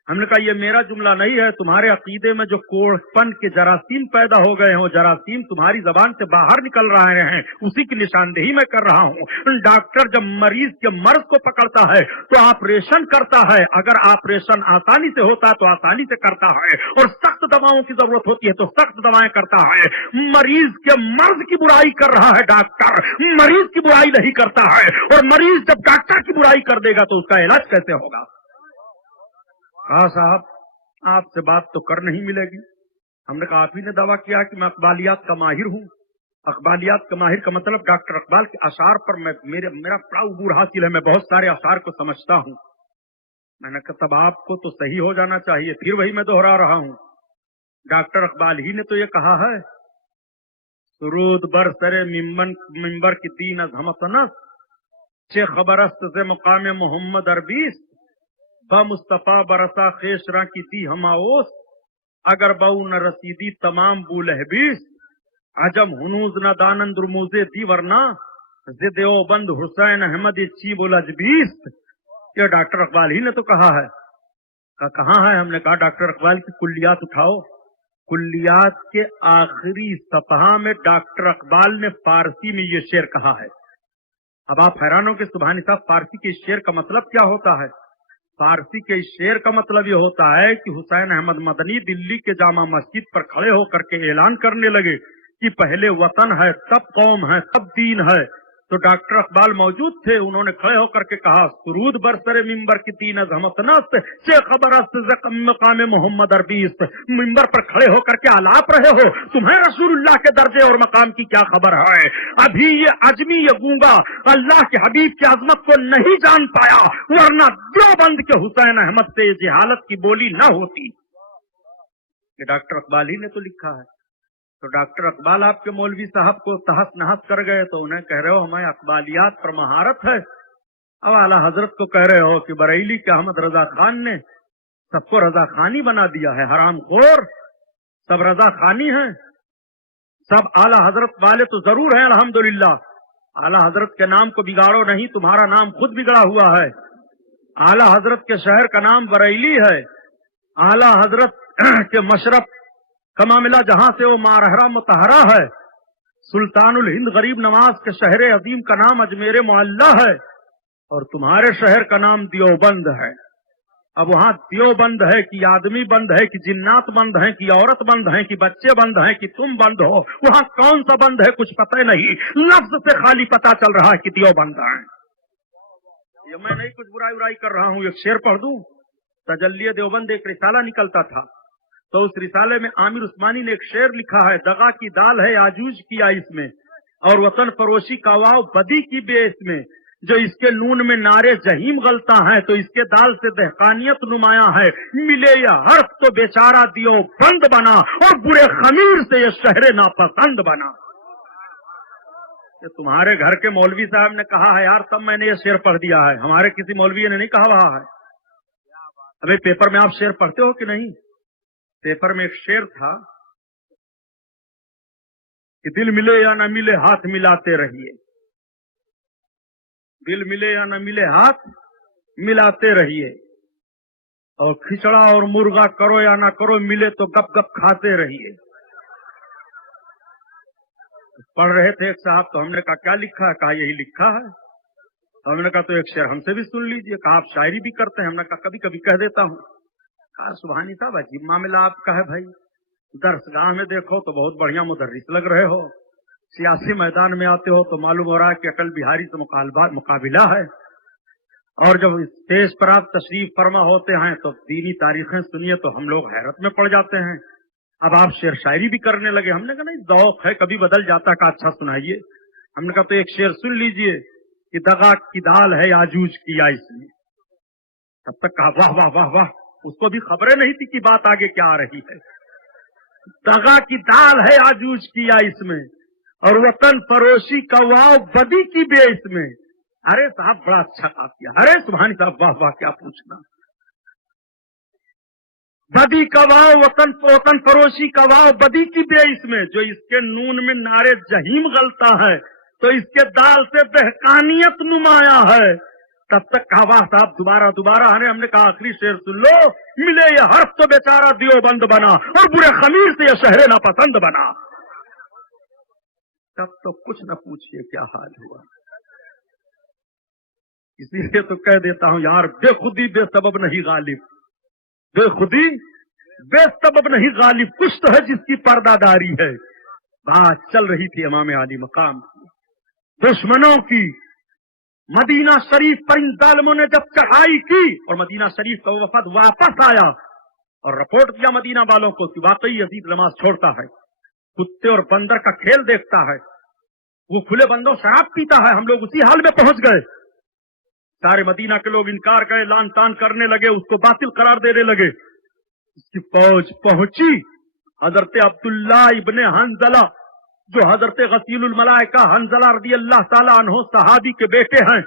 हमने कहा ये मेरा जुमला नहीं है, तुम्हारे अकीदे में जो कोढ़पन के जरासीम पैदा हो गए हैं, वो जरासीम तुम्हारी जबान से बाहर निकल रहे हैं, उसी की निशानदेही मैं कर रहा हूँ। डॉक्टर जब मरीज के मर्ज को पकड़ता है तो ऑपरेशन करता है। अगर ऑपरेशन आसानी से होता है तो आसानी से करता है, और सख्त दवाओं की जरूरत होती है तो सख्त दवाएं करता है। मरीज के मर्ज की बुराई कर रहा है डॉक्टर, मरीज की बुराई नहीं करता है। और मरीज जब डॉक्टर की बुराई कर देगा तो उसका इलाज कैसे होगा? हाँ साहब आपसे बात तो कर नहीं मिलेगी। हमने कहा आप ही ने दावा किया कि मैं अकबालियात का माहिर हूँ। अकबालियात का माहिर का मतलब डॉक्टर अकबाल के अशार पर मेरा बड़ा उबूर हासिल है, मैं बहुत सारे अशार को समझता हूँ। मैंने कहा तब आपको तो सही हो जाना चाहिए। फिर वही मैं दोहरा रहा हूँ, डॉक्टर अकबाल ही ने तो ये कहा है, सुरूद बर सरे मिंबर की तीन अजहमतनस चे खबरस्त से मुकाम मोहम्मद अरबीस ब मुस्तफा बरसा खेशरा की थी हमाओस अगर बऊ न रसीदी तमाम बुलहबीस अजम हुनूज न दानंद रुमुजे दी वरना जिदो बंद हुसैन अहमद चीबुल अजबीस। ये डॉक्टर अकबाल ही ने तो कहा है। कहाँ है? हमने कहा डॉक्टर अकबाल की कुल्लियात उठाओ। कुल्लियात के आखिरी सतहा में डॉक्टर अकबाल ने फारसी में ये शेर कहा है। अब आप हैरान हो कि सुभानी साहब फारसी के शेर का मतलब क्या होता है? फारसी के इस शेर का मतलब ये होता है कि हुसैन अहमद मदनी दिल्ली के जामा मस्जिद पर खड़े होकर के ऐलान करने लगे कि पहले वतन है, तब कौम है, तब दीन है। तो डॉक्टर इकबाल मौजूद थे, उन्होंने खड़े होकर के कहा, सुरूद बरसरे मिंबर की तीन अजमत नस्त से खबर मकाम मोहम्मद अरबीस्त। मिंबर पर खड़े होकर के आलाप रहे हो, तुम्हें रसूलुल्लाह के दर्जे और मकाम की क्या खबर है? अभी ये अजमी ये गूंगा अल्लाह के हबीब की अजमत को नहीं जान पाया, वरना देवबंद के हुसैन अहमद से जहालत की बोली न होती। ये डॉक्टर इकबाल ही ने तो लिखा है। तो डॉक्टर इकबाल आपके मौलवी साहब को तहस नहस कर गए, तो उन्हें कह रहे हो हमें अकबालियात पर महारत है। अब आला हजरत को कह रहे हो कि बरेली के अहमद रजा खान ने सबको रजा खानी बना दिया है, हराम खोर, सब रजा खानी है, सब आला हजरत वाले तो जरूर हैं अल्हम्दुलिल्लाह। आला हजरत के नाम को बिगाड़ो नहीं, तुम्हारा नाम खुद बिगड़ा हुआ है। आला हजरत के शहर का नाम बरेली है। आला हजरत के मशरफ का मामला जहां से वो मारहरा मुतहरा है। सुल्तानुल हिंद गरीब नवाज के शहर अजीम का नाम अजमेर मुअल्ला है, और तुम्हारे शहर का नाम दियोबंद है। अब वहां दियोबंद है कि आदमी बंद है, कि जिन्नात बंद है, कि औरत बंद है, कि बच्चे बंद हैं, कि तुम बंद हो, वहां कौन सा बंद है कुछ पता नहीं। लफ्ज से खाली पता चल रहा है कि दियोबंद है। ये मैं नहीं कुछ बुराई उराई कर रहा हूं, एक शेर पढ़ दूं। तजल्ली देवबंद एक रिसाला निकलता था, तो उस रिसाले में आमिर उस्मानी ने एक शेर लिखा है, दगा की दाल है आजूज किया इसमें, और वतन फरोशी का वाव बदी की बे इसमें। जो इसके नून में नारे जहीम गलता है, तो इसके दाल से दहकानियत नुमाया है। मिले या हर्फ तो बेचारा दियो बंद बना, और बुरे खमीर से ये शहरे नापसंद बना। ये तुम्हारे घर के मौलवी साहब ने कहा है यार, तब मैंने ये शेर पढ़ दिया है, हमारे किसी मौलवी ने नहीं कहा रहा है। अबे पेपर में आप शेर पढ़ते हो कि नहीं? पेपर में एक शेर था कि दिल मिले या न मिले हाथ मिलाते रहिए, दिल मिले या न मिले हाथ मिलाते रहिए, और खिचड़ा और मुर्गा करो या ना करो, मिले तो गप गप खाते रहिए। पढ़ रहे थे एक साहब, तो हमने कहा क्या लिखा है? कहा यही लिखा है। हमने कहा तो एक शेर हमसे भी सुन लीजिए। कहा आप शायरी भी करते हैं? हमने कहा कभी कभी कह देता हूँ। कहा सुभानी साहब अजीब मामला आपका है भाई, दरसगाह में देखो तो बहुत बढ़िया मुदर्रिस लग रहे हो, सियासी मैदान में आते हो तो मालूम हो रहा है कि अटल बिहारी से मुकाबिला है, और जब स्टेज पर आप तशरीफ फरमा होते हैं तो दीनी तारीखें सुनिए तो हम लोग हैरत में पड़ जाते हैं। अब आप शेर शायरी भी करने लगे। हमने कहा नहीं, ज़ौक़ है, कभी बदल जाता है। अच्छा सुनाइए। हमने कहा तो एक शेर सुन लीजिए कि दगा की दाल है आजूज किया इसमें। तब तक कहा वाह वाह वाह वाह, उसको भी खबरें नहीं थी कि बात आगे क्या आ रही है। दगा की दाल है आजूज किया इसमें, और वतन फरोशी का वाव बदी की बे इसमें। अरे साहब बड़ा अच्छा काम किया। अरे सुभानी साहब वाह वाह, क्या पूछना। बदी का वाव वतन फरोशी का वाव बदी की बे इसमें। जो इसके नून में नारे जहीम गलता है, तो इसके दाल से दहकानियत नुमाया है। तब तक कहा वाह साहब दोबारा दोबारा। हमने कहा आखिरी शेर सुन लो, मिले ये हर्फ तो बेचारा दियोबंद बना, और बुरे खमीर से ये शहरे नापसंद बना। तब तो कुछ न पूछिए क्या हाल हुआ। इसीलिए तो कह देता हूं यार, बेखुदी बेसबब नहीं गालिब, बेखुदी बेसबब नहीं गालिब, कुछ तो है जिसकी पर्दादारी है। बात चल रही थी इमाम आली मकाम की, दुश्मनों की। मदीना शरीफ पर इन जालिमों ने जब चढ़ाई की, और मदीना शरीफ का वफद वापस आया और रिपोर्ट दिया मदीना वालों को कि वाकई यजीद नमाज छोड़ता है, कुत्ते और बंदर का खेल देखता है, वो खुले बंदों शराब पीता है। हम लोग उसी हाल में पहुंच गए। सारे मदीना के लोग इनकार गए, लान तान करने लगे, उसको बातिल करार देने लगे। इसकी फौज पहुंची। हजरत अब्दुल्ला इब्ने हंजला, जो हजरत गसीलुल मलाइका हंजला रदी अल्लाह ताला अन्हु सहाबी के बेटे हैं,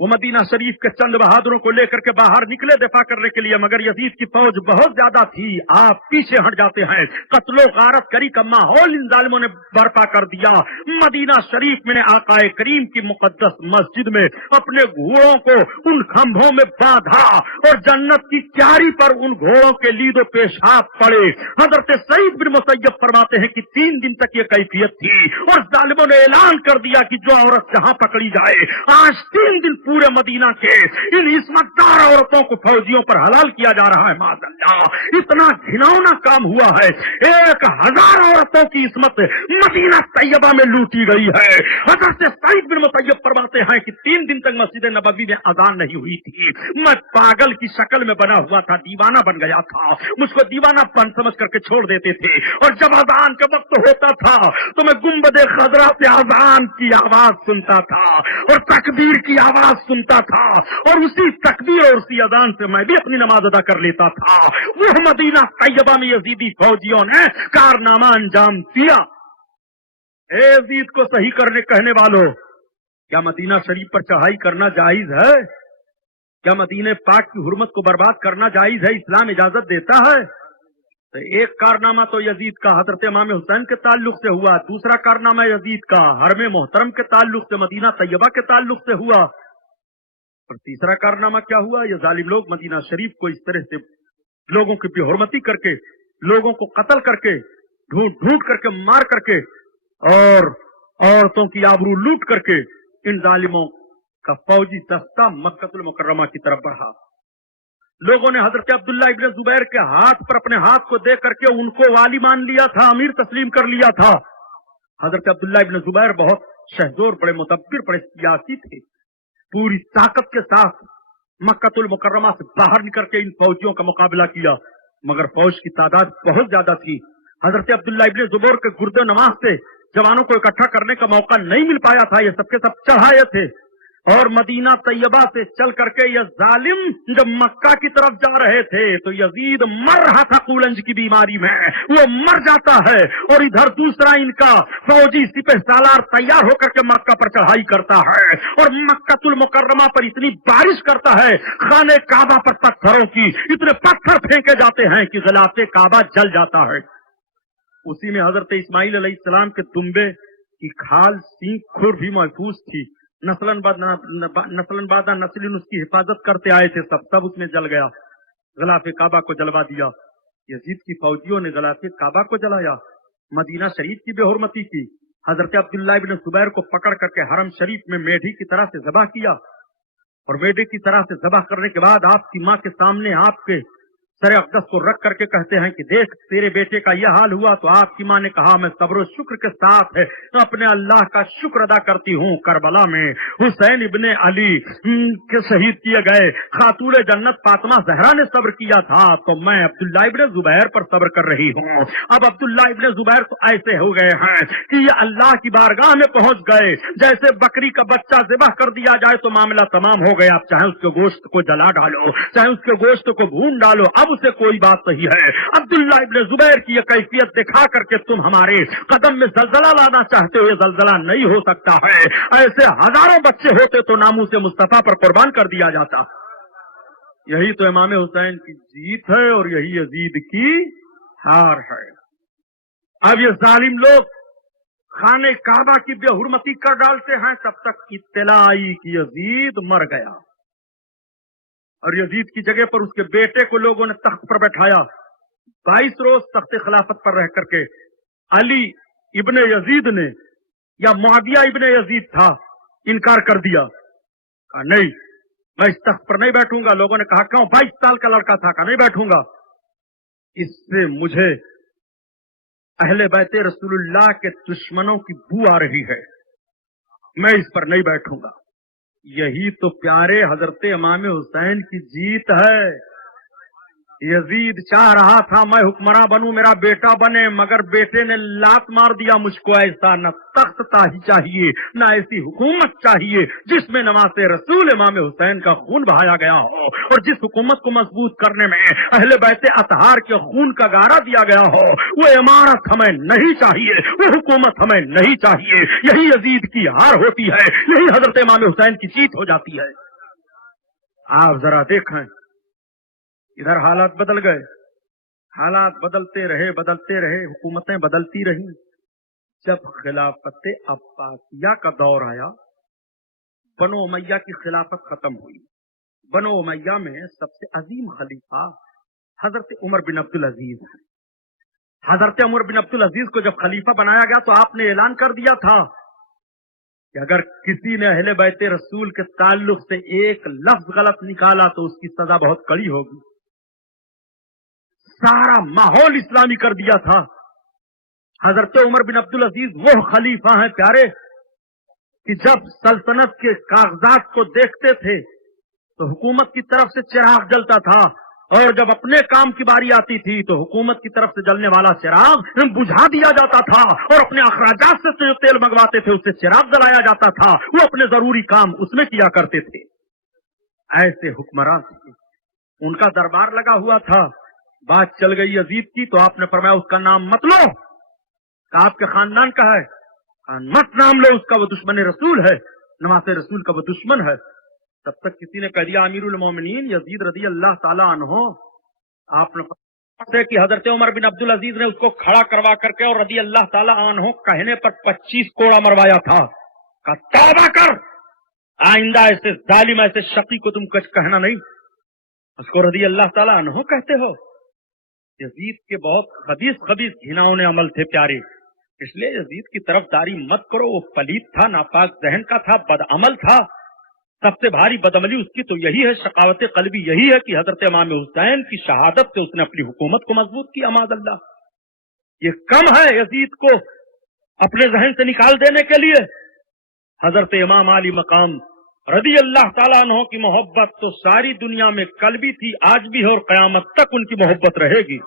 वो मदीना शरीफ के चंद बहादुरों को लेकर के बाहर निकले दिफा करने के लिए, मगर यजीद की फौज बहुत ज्यादा थी। आप पीछे हट जाते हैं। कत्लो गारत करी का माहौल इन जालिमों ने बर्पा कर दिया। मदीना शरीफ में आकाए करीम की मुकद्दस मस्जिद में अपने घोड़ों को उन खंभों में बांधा, और जन्नत की क्यारी पर उन घोड़ों के लीदो पेशाब पड़े। हजरत सईद बिन मुसय्यब फरमाते हैं कि 3 दिन तक ये कैफियत थी, और जालिमों ने ऐलान कर दिया कि जो औरत जहां पकड़ी जाए आज 3 दिन पूरे मदीना के इन इस्मतदार औरतों को फौजियों पर हलाल किया जा रहा है। माज़अल्लाह, इतना घिनौना काम हुआ है। 1000 औरतों की इस्मत मदीना तैयबा में लूटी गई है। हज़रत सईद बिन मुसय्यब फरमाते हैं कि 3 दिन तक मस्जिद नबवी में अजान नहीं हुई थी। मैं पागल की शक्ल में बना हुआ था, दीवाना बन गया था। मुझको दीवानापन समझ करके छोड़ देते थे, और जब अजान का वक्त होता था तो मैं गुंबद खजरा से अजान की आवाज सुनता था और तकबीर की आवाज सुनता था, और उसी तकबीर और उसी अजान से मैं भी अपनी नमाज अदा कर लेता था। वो मदीना तैयबा में यजीदी फौजियों ने कारनामा अंजाम दिया। यजीद को सही करने कहने वालों, क्या मदीना शरीफ पर चढ़ाई करना जायज है? क्या मदीने पाक की हुर्मत को बर्बाद करना जायज है? इस्लाम इजाजत देता है? तो एक कारनामा तो यजीद का हजरत इमाम हुसैन के ताल्लुक से हुआ, दूसरा कारनामा यजीद का हरम मोहतरम के ताल्लुक से, मदीना तैयबा के ताल्लुक से हुआ, और तीसरा कारनामा क्या हुआ? ये जालिम लोग मदीना शरीफ को इस तरह से लोगों की बेहुरमती करके, लोगों को कत्ल करके, ढूंढ ढूंढ करके मार करके, और औरतों की आबरू लूट करके इन जालिमों का फौजी दस्ता मक्कतुल मुकर्रमा की तरफ बढ़ा। लोगों ने हजरत अब्दुल्ला इब्न जुबैर के हाथ पर अपने हाथ को दे करके उनको वाली मान लिया था, अमीर तस्लीम कर लिया था। हजरत अब्दुल्ला इब्न जुबैर बहुत शहजोर, बड़े मुदब्बिर, बड़े सियासी थे। पूरी ताकत के साथ मक्कतुल मुकर्रमा से बाहर निकल के इन फौजियों का मुकाबला किया, मगर फौज की तादाद बहुत ज्यादा थी। हजरत अब्दुल्ला इब्न जुबैर के गुर्दे नमाज से जवानों को इकट्ठा करने का मौका नहीं मिल पाया था। ये सबके सब चढ़ाए थे, और मदीना तैयबा से चल करके ये जालिम जब मक्का की तरफ जा रहे थे तो यजीद मर रहा था कूलंज की बीमारी में, वो मर जाता है, और इधर दूसरा इनका फौजी सिपह सालार तैयार होकर के मक्का पर चढ़ाई करता है, और मक्कतुल मुकर्रमा पर इतनी बारिश करता है, खाने काबा पर पत्थरों की इतने पत्थर फेंके जाते हैं कि गिलाफे काबा जल जाता है। उसी में हजरत इस्माइल अलैहिस्सलाम के दुम्बे की खाल, सींग, खुर भी महफूज थी। नस्लन बाद नस्लिन उसकी हिफाजत करते आए थे, सब उसमें जल गया। गलाफे काबा को जलवा दिया। यजीद की फौजियों ने गलाफे काबा को जलाया, मदीना शरीफ की बेहुरमती की। हजरत अब्दुल्ला इब्न जुबैर को पकड़ करके हरम शरीफ में मेढी की तरह से ज़बह किया, और मेढे की तरह से ज़बह करने के बाद आपकी माँ के सामने आपके सर अक़दस को रख करके कहते हैं कि देख तेरे बेटे का यह हाल हुआ। तो आपकी माँ ने कहा, मैं सब्र शुक्र के साथ अपने अल्लाह का शुक्र अदा करती हूँ। करबला में हुसैन इब्ने अली के शहीद किए गए खातून जन्नत फातिमा ज़हरा ने सब्र किया था, तो मैं अब्दुल्ला इब्ने जुबैर पर सब्र कर रही हूँ। अब अब्दुल्ला इब्ने जुबैर तो ऐसे हो गए हैं कि ये अल्लाह की बारगाह में पहुंच गए, जैसे बकरी का बच्चा ज़िबह कर दिया जाए तो मामला तमाम हो गया। आप चाहे उसके गोश्त को जला डालो, चाहे उसके गोश्त को भून डालो, अब उसे कोई बात नहीं है। अब्दुल्ला इब्ने जुबैर की ये कैफियत दिखा करके तुम हमारे कदम में जलजला लाना चाहते हो, ये जलजला नहीं हो सकता है। ऐसे हजारों बच्चे होते तो नामूस मुस्तफा पर कुर्बान कर दिया जाता। यही तो इमाम हुसैन की जीत है, और यही यजीद की हार है। अब ये जालिम लोग खाने काबा की बेहुरमती कर डालते हैं, तब तक इत्तला आई कि यजीद मर गया, और यजीद की जगह पर उसके बेटे को लोगों ने तख्त पर बैठाया। 22 रोज तख्त खिलाफत पर रह करके अली इब्ने यजीद ने, या मुआविया इब्ने यजीद था, इनकार कर दिया। कहा नहीं, मैं इस तख्त पर नहीं बैठूंगा। लोगों ने कहा क्यों? 22 साल का लड़का था। कहा नहीं बैठूंगा, इससे मुझे अहले बैते रसूलुल्लाह के दुश्मनों की बू आ रही है, मैं इस पर नहीं बैठूंगा। यही तो प्यारे हजरत इमाम हुसैन की जीत है। यजीद चाह रहा था मैं हुक्मरान बनूं, मेरा बेटा बने, मगर बेटे ने लात मार दिया, मुझको ऐसा न तख्त चाहिए, न ऐसी हुकूमत चाहिए जिसमें नवासे रसूल इमाम हुसैन का खून बहाया गया हो, और जिस हुकूमत को मजबूत करने में अहले बैते अतहार के खून का गारा दिया गया हो। वो इमारत हमें नहीं चाहिए, वो हुकूमत हमें नहीं चाहिए। यही यजीद की हार होती है, यही हजरत इमाम हुसैन की जीत हो जाती है। आप जरा देखें, इधर हालात बदल गए, हालात बदलते रहे, हुकूमतें बदलती रहीं। जब खिलाफत अब्बासिया का दौर आया, बनो उमैया की खिलाफत खत्म हुई। बनो उमैया में सबसे अजीम खलीफा हजरत उमर बिन अब्दुल अजीज है। हजरत उमर बिन अब्दुल अजीज को जब खलीफा बनाया गया तो आपने ऐलान कर दिया था کہ اگر کسی نے اہل بیت رسول کے تعلق سے ایک لفظ غلط نکالا تو اس کی سزا بہت کڑی ہوگی. سارا ماحول اسلامی کر دیا تھا. حضرت عمر بن عبدالعزیز وہ خلیفہ ہیں پیارے کہ جب سلطنت کے کاغذات کو دیکھتے تھے تو حکومت کی طرف سے چراغ جلتا تھا، اور جب اپنے کام کی باری آتی تھی تو حکومت کی طرف سے جلنے والا چراغ بجھا دیا جاتا تھا، اور اپنے اخراجات سے جو تیل منگواتے تھے اسے چراغ جلایا جاتا تھا. وہ اپنے ضروری کام اس میں کیا کرتے تھے. ایسے حکمران تھے. ان کا دربار لگا ہوا تھا. بات چل گئی یزید کی تو آپ نے فرمایا اس کا نام مت لو. آپ کے خاندان کا ہے، مت نام لو اس کا، وہ دشمن رسول ہے، نواز رسول کا وہ دشمن ہے. تب تک کسی نے کہہ دیا امیر المومنین یزید رضی اللہ تعالی عنہ. آپ نے کہ حضرت عمر بن عبدالعزیز نے اس کو کھڑا کروا کر کے اور رضی اللہ تعالی عنہ کہنے پر 25 کوڑا مروایا تھا. کہا توبہ کر، آئندہ ایسے ظالم ایسے شقی کو تم کچھ کہنا نہیں. اس کو رضی اللہ تعالی عنہ کہتے ہو. یزید کے بہت خبیث گھناؤنے عمل تھے پیارے، اس لیے یزید کی طرف داری مت کرو. وہ پلیت تھا، ناپاک ذہن کا تھا، بد عمل تھا. سب سے بھاری بدعملی اس کی تو یہی ہے، شقاوت قلبی یہی ہے کہ حضرت امام حسین کی شہادت سے اس نے اپنی حکومت کو مضبوط کیا. معاذ اللہ، یہ کم ہے یزید کو اپنے ذہن سے نکال دینے کے لیے. حضرت امام علی مقام رضی اللہ تعالیٰ عنہ کی محبت تو ساری دنیا میں کل بھی تھی، آج بھی ہے، اور قیامت تک ان کی محبت رہے گی.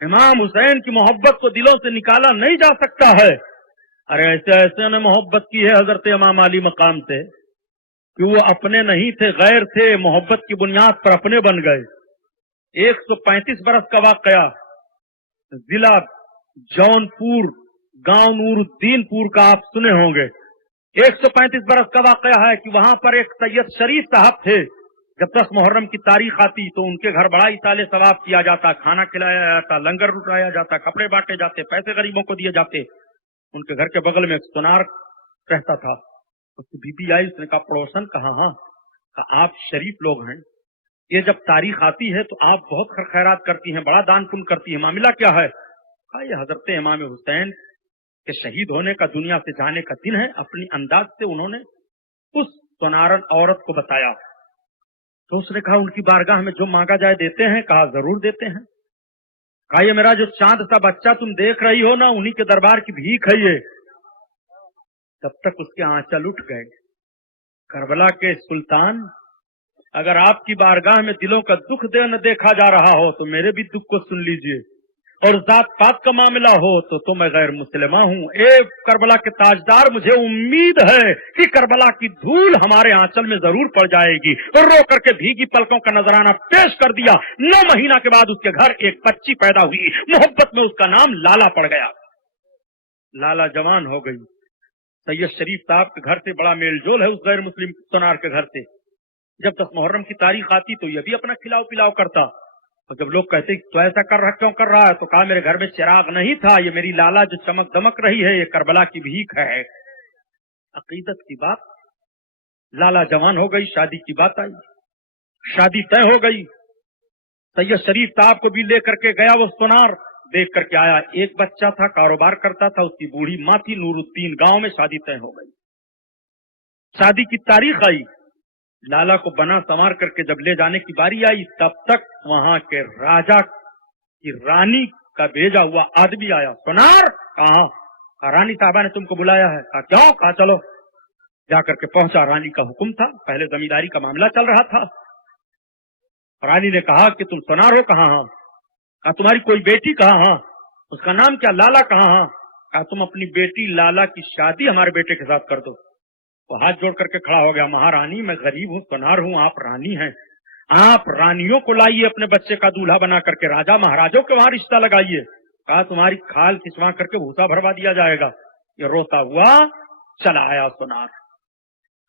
امام حسین کی محبت کو دلوں سے نکالا نہیں جا سکتا ہے. ارے ایسے نے محبت کی ہے حضرت امام علی مقام سے کہ وہ اپنے نہیں تھے، غیر تھے، محبت کی بنیاد پر اپنے بن گئے. 135 برس کا واقعہ، ضلع جونپور، گاؤں نور الدین پور کا آپ سنے ہوں گے. 135 برس کا واقعہ ہے کہ وہاں پر ایک سید شریف صاحب تھے. جب 10 محرم کی تاریخ آتی تو ان کے گھر بڑا اطالع ثواب کیا جاتا، کھانا کھلایا جاتا، لنگر لٹایا جاتا، کپڑے بانٹے جاتے، پیسے غریبوں کو دیے جاتے. ان کے گھر کے بغل میں ایک سونار رہتا تھا. اس کی بی بی آئی، اس نے کہا پڑوسن کہا ہاں، کہا آپ شریف لوگ ہیں، یہ جب تاریخ آتی ہے تو آپ بہت خیرات کرتی ہیں، بڑا دان پن کرتی ہیں، معاملہ کیا ہے؟ کہا یہ حضرت امام حسین کے شہید ہونے کا، دنیا سے جانے کا دن ہے. اپنی انداز سے انہوں نے اس سونارن عورت کو بتایا. تو اس نے کہا ان کی بارگاہ میں جو مانگا جائے دیتے ہیں؟ کہا ضرور دیتے ہیں. کہا یہ میرا جو چاند سا بچہ تم دیکھ رہی ہو نا، انہی کے دربار کی بھیک ہے یہ. تب تک اس کے آنچل اٹھ گئے. کربلا کے سلطان، اگر آپ کی بارگاہ میں دلوں کا دکھ دیکھا جا رہا ہو تو میرے بھی دکھ کو سن لیجئے، اور ذات پات کا معاملہ ہو تو میں غیر مسلمہ ہوں. اے کربلا کے تاجدار، مجھے امید ہے کہ کربلا کی دھول ہمارے آنچل میں ضرور پڑ جائے گی. اور رو کر کے بھیگی پلکوں کا نذرانہ پیش کر دیا. 9 مہینہ کے بعد اس کے گھر ایک بچی پیدا ہوئی. محبت میں اس کا نام لالا پڑ گیا. لالا جوان ہو گئی. سید شریف صاحب کے گھر سے بڑا میل جول ہے اس غیر مسلم سونار کے گھر سے. جب 10 محرم کی تاریخ آتی تو یہ بھی اپنا کھلاؤ پلاؤ کرتا. اور جب لوگ کہتے تو ایسا کر رہا کیوں کر رہا ہے، تو کہا میرے گھر میں چراغ نہیں تھا، یہ میری لالا جو چمک دمک رہی ہے یہ کربلا کی بھیک ہے. عقیدت کی بات. لالا جوان ہو گئی، شادی کی بات آئی، شادی طے ہو گئی. سید شریف صاحب کو بھی لے کر کے گیا وہ سونار، دیکھ کر کے آیا. ایک بچہ تھا، کاروبار کرتا تھا، اس کی بوڑھی ماں تھی. نور الدین گاؤں میں شادی طے ہو گئی. شادی کی تاریخ آئی. لالا کو بنا سنوار کر کے جب لے جانے کی باری آئی، تب تک وہاں کے راجا کی رانی کا بھیجا ہوا آدمی آیا. سونار کہاں؟ رانی صاحبہ نے تم کو بلایا ہے. کہا کیوں؟ کہا چلو. جا کر کے پہنچا. رانی کا حکم تھا، پہلے زمینداری کا معاملہ چل رہا تھا. رانی نے کہا کہ تم سونار ہو؟ کہاں؟ ہاں. کہا تمہاری کوئی بیٹی؟ کہا ہاں. اس کا نام کیا؟ لالا. کہا ہاں. کہا تم اپنی بیٹی لالا کی شادی ہمارے بیٹے کے ساتھ کر دو. وہ ہاتھ جوڑ کر کے کھڑا ہو گیا. مہارانی میں غریب ہوں، سونار ہوں، آپ رانی ہیں، آپ رانیوں کو لائیے اپنے بچے کا دولہا بنا کر کے، راجا مہاراجوں کے وہاں رشتہ لگائیے. کہا تمہاری کھال کھچوا کر کے بھوسا بھروا دیا جائے گا. یہ روتا ہوا چلا آیا سونار.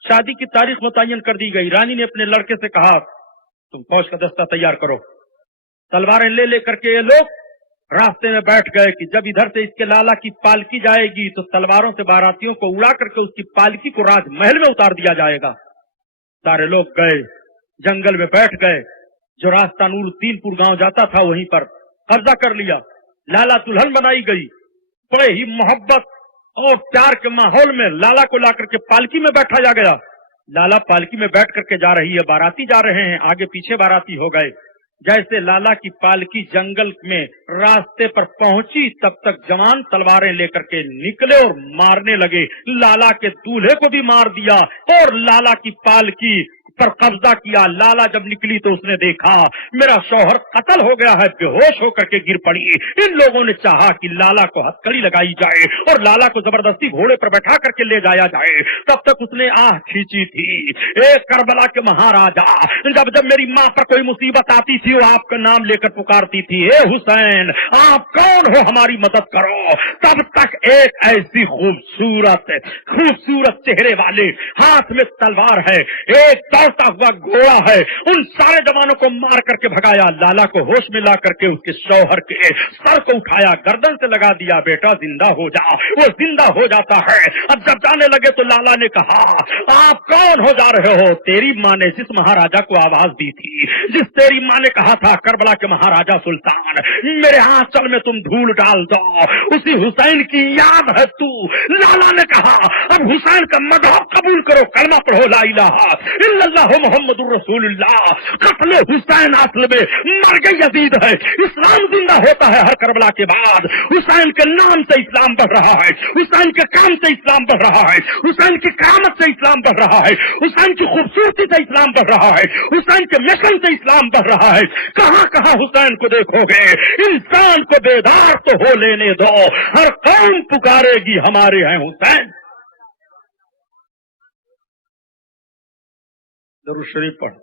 شادی کی تاریخ متعین کر دی گئی. رانی نے اپنے لڑکے سے کہا تم فوج کا دستہ تیار کرو. تلواریں لے لے کر کے یہ لوگ راستے میں بیٹھ گئے کہ جب ادھر سے اس کے لالا کی پالکی جائے گی تو تلواروں سے باراتیوں کو اڑا کر کے اس کی پالکی کو راج محل میں اتار دیا جائے گا. سارے لوگ گئے، جنگل میں بیٹھ گئے. جو راستہ نور الدین پور گاؤں جاتا تھا وہیں پر قبضہ کر لیا. لالا دلہن بنائی گئی. بڑے ہی محبت और प्यार के माहौल में लाला को ला करके पालकी में बैठाया गया। लाला पालकी में बैठ करके जा रही है, बाराती जा रहे हैं, आगे पीछे बाराती हो गए। जैसे लाला की पालकी जंगल में रास्ते पर पहुंची, तब तक जवान तलवारें लेकर के निकले और मारने लगे। लाला के दूल्हे को भी मार दिया और लाला की पालकी पर कब्जा किया। लाला जब निकली तो उसने देखा मेरा शौहर कत्ल हो गया है, बेहोश होकर के गिर पड़ी। इन लोगों ने चाहा कि लाला को हथकड़ी लगाई जाए और लाला को जबरदस्ती घोड़े पर बैठा करके ले जाया जाए। तब तक उसने आह खींची थी, एक करबला के महाराजा, जब जब मेरी माँ पर कोई मुसीबत आती थी वो आपका नाम लेकर पुकारती थी, ए हुसैन आप कौन हो, हमारी मदद करो। तब तक एक ऐसी खूबसूरत खूबसूरत चेहरे वाले, हाथ में तलवार है, एक दौड़ता हुआ घोड़ा है, उन सारे जवानों को मार करके भगाया। लाला को होश में ला करके उसके शौहर के सर को उठाया, गर्दन से लगा दिया, बेटा जिंदा हो जा। वो जिंदा हो जाता है। अब जब जाने लगे तो लाला ने कहा आप कौन हो जा रहे हो। तेरी माँ ने जिस महाराजा को आवाज दी थी, जिस तेरी माँ ने कहा था करबला के महाराजा सुल्तान मेरे आंचल में तुम धूल डाल दो, उसी हुसैन की याद है तू। लाला ने कहा अब हुसैन का मज़हब कबूल करो, कलमा पढ़ो ला इलाहा इल्लल्लाह मुहम्मदुर रसूलुल्लाह। कत्ले हुसैन असल में मर गई यजीद है, इस्लाम जिंदा होता है हर करबला के बाद। हुसैन के नाम से इस्लाम बढ़ रहा है, हुसैन के काम से इस्लाम बढ़ रहा है, हुसैन की करामत से इस्लाम बढ़ रहा है, हुसैन की खूबसूरती से इस्लाम बढ़ रहा है, हुसैन के मिशन से इस्लाम बढ़ रहा है। कहाँ कहाँ हुसैन को देखोगे। इंसान को बेदार तो हो लेने दो, हर कौम पुकारेगी हमारे हैं हुसैन। दरूद शरीफ पढ़।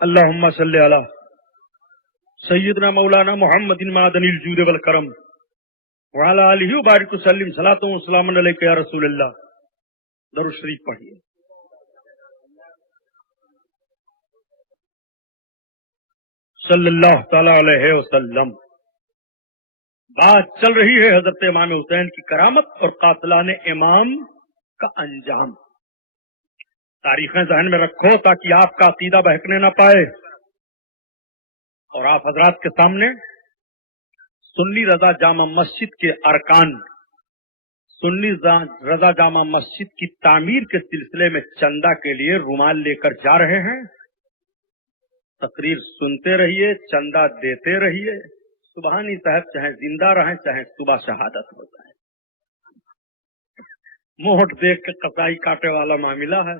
अल्लाहुम्मा सल्ली अला सय्यदना मौलाना मुहम्मदिन मादनिल जूद वल करम व अला आलिहि व बारिक वसल्लिम सलातु व सलामुन अलैका या रसूलल्लाह। दरूद शरीफ पढ़िए। सल्लल्लाहु तआला अलैहि वसल्लम। बात चल रही है हजरत इमाम हुसैन की करामत और कातिलाने इमाम का अंजाम। तारीखें जहन में रखो ताकि आपका अकीदा बहकने न पाए। और आप हजरात के सामने सुन्नी रजा जामा मस्जिद के अरकान, सुन्नी रजा जामा मस्जिद की तामीर के सिलसिले में चंदा के लिए रुमाल लेकर जा रहे हैं। तकरीर सुनते रहिए, चंदा देते रहिए। सुबहानी साहब चाहे जिंदा रहें चाहे सुबह शहादत हो जाए। मोहट देख के कसाई काटे वाला मामला है।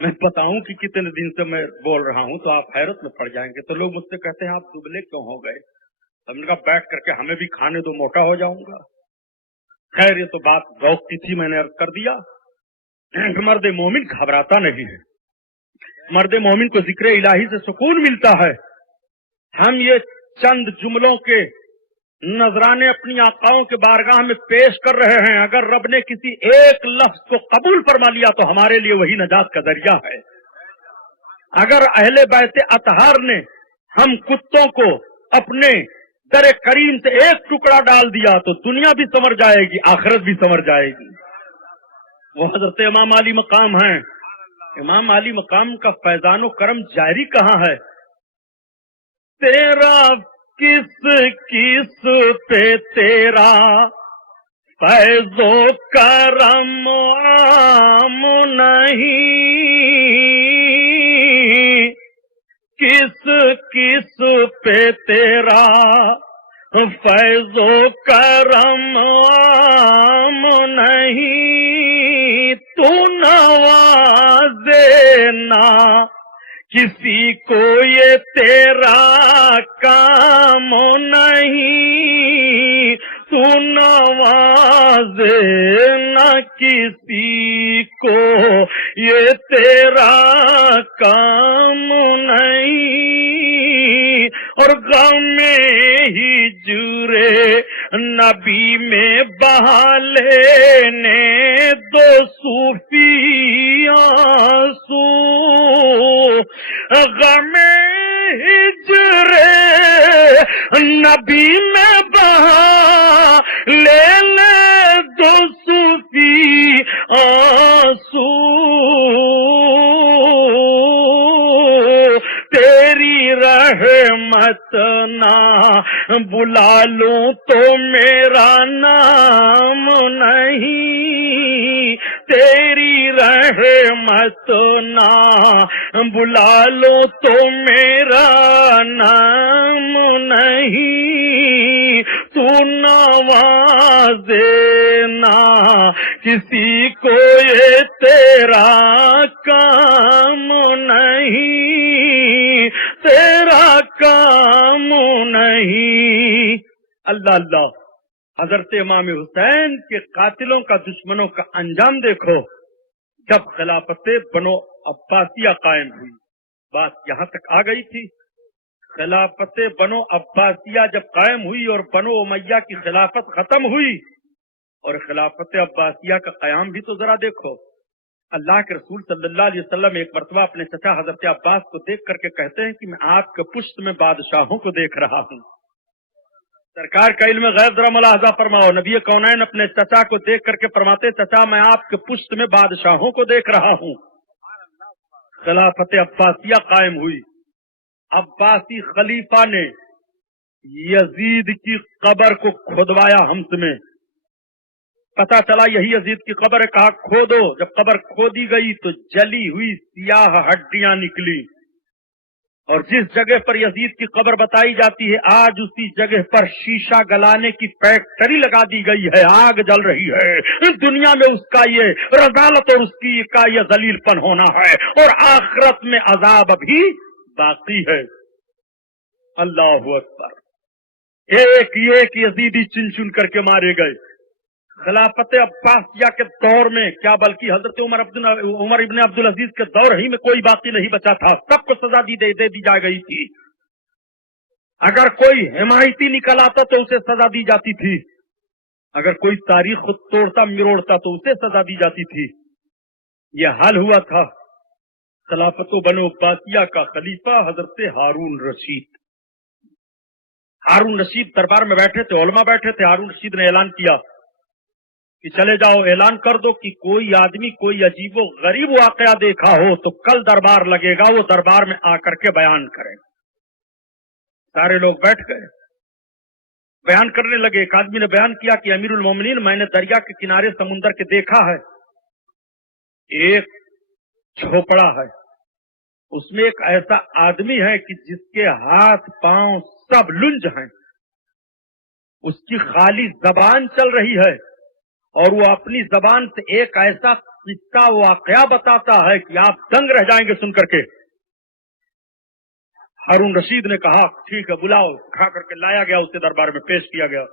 मैं बताऊं कि कितने दिन से मैं बोल रहा हूं तो आप हैरत में पड़ जाएंगे। तो लोग मुझसे कहते हैं आप दुबले क्यों हो गए। हमने कहा बैठ करके हमें भी खाने दो, मोटा हो जाऊंगा। खैर ये तो बात गौक की थी, मैंने अर्ज कर दिया। मर्द मोमिन घबराता नहीं है, मर्द मोमिन को जिक्र इलाही से सुकून मिलता है। हम ये चंद जुमलों के नजराने अपनी आकाओं के बारगाह में पेश कर रहे हैं। अगर रब ने किसी एक लफ्ज को कबूल फरमा लिया तो हमारे लिए वही नजात का जरिया है। अगर अहले बैत अतहार ने हम कुत्तों को अपने दर करीम से एक टुकड़ा डाल दिया तो दुनिया भी संवर जाएगी, आखिरत भी संवर जाएगी। वो हजरत इमाम अली मकाम है। इमाम अली मकाम का फैजानो करम जारी कहाँ है। तेरा किस किस पे तेरा फैजो करम आम नहीं, किस किस पे तेरा फैजो करम आम नहीं। तू नवाजे ना किसी को ये तेरा काम नहीं। तू नवाजे न किसी को ये तेरा काम नहीं। और गम में ही जुरे नबी में बहा लेने दो सूफी आंसू। गम हिजरे नबी में बहा लेने दो सूफी आंसू। तेरी रहमत ना बुला लूं तो मेरा नाम नहीं, तेरी रहमत ना बुला लूं तो मेरा नाम नहीं, तू नवाजे ना किसी को ये तेरा काम नहीं, तेरा काम नहीं। अल्लाह अल्लाह। हजरत इमाम हुसैन के कातिलों का, दुश्मनों का अंजाम देखो। जब खिलाफत बनो अब्बासिया कायम हुई, बात यहाँ तक आ गई थी। खिलाफत बनो अब्बासिया जब कायम हुई और बनो उमैया की खिलाफत खत्म हुई, और खिलाफत अब्बासिया का कयाम भी तो जरा देखो। अल्लाह के रसूल सल्लल्लाहु अलैहि वसल्लम एक मरतबा अपने चचा हजरत अब्बास को देख करके कहते हैं कि मैं आपके पुष्ट में बादशाहों को देख रहा हूँ। सरकार का इल्म गैब जरा मुलाहजा फरमाओ। नबी कौनैन अपने चचा को देख करके फरमाते, चचा मैं आपके पुष्ट में बादशाहों को देख रहा हूँ। खिलाफत अब्बासिया कायम हुई। अब्बासी खलीफा ने यजीद की कब्र को खुदवाया हम्स में। पता चला यही यजीद की कब्र है, कहा खोदो। जब कब्र खोदी गई तो जली हुई सियाह हड्डियां निकली, और जिस जगह पर यजीद की कब्र बताई जाती है आज उसी जगह पर शीशा गलाने की फैक्ट्री लगा दी गई है, आग जल रही है। दुनिया में उसका ये रज़ालत और उसकी का ये जलीलपन होना है, और आखिरत में अजाब अभी बाकी है। अल्लाहु अकबर। एक एक यजीदी चुन चुन करके मारे गए। खिलाफत अब्बासिया के दौर में क्या, बल्कि हजरत उमर इब्न अब्दुल अजीज के दौर ही में कोई बाकी नहीं बचा था, सबको सजा दे दी जा गई थी। अगर कोई हिमायती निकल आता तो उसे सजा दी जाती थी, अगर कोई तारीख को तोड़ता मिरोड़ता तो उसे सजा दी जाती थी। यह हाल हुआ था खिलाफत बनो अब्बासिया का। खलीफा हजरत हारून रशीद। हारून रशीद दरबार में बैठे थे, उलमा बैठे थे। हारून रशीद ने ऐलान किया कि चले जाओ, ऐलान कर दो कि कोई आदमी कोई अजीबो गरीब वाकया देखा हो तो कल दरबार लगेगा, वो दरबार में आकर के बयान करें। सारे लोग बैठ गए, बयान करने लगे। एक आदमी ने बयान किया कि अमीरुल मोमिनीन, मैंने दरिया के किनारे समुंदर के देखा है, एक झोपड़ा है, उसमें एक ऐसा आदमी है कि जिसके हाथ पांव सब लुंज हैं, उसकी खाली जबान चल रही है, और वो अपनी जबान से एक ऐसा किस्सा वाकया बताता है कि आप दंग रह जाएंगे सुन करके। हारून रशीद ने कहा ठीक है बुलाओ। उठा करके लाया गया, उसे दरबार में पेश किया गया।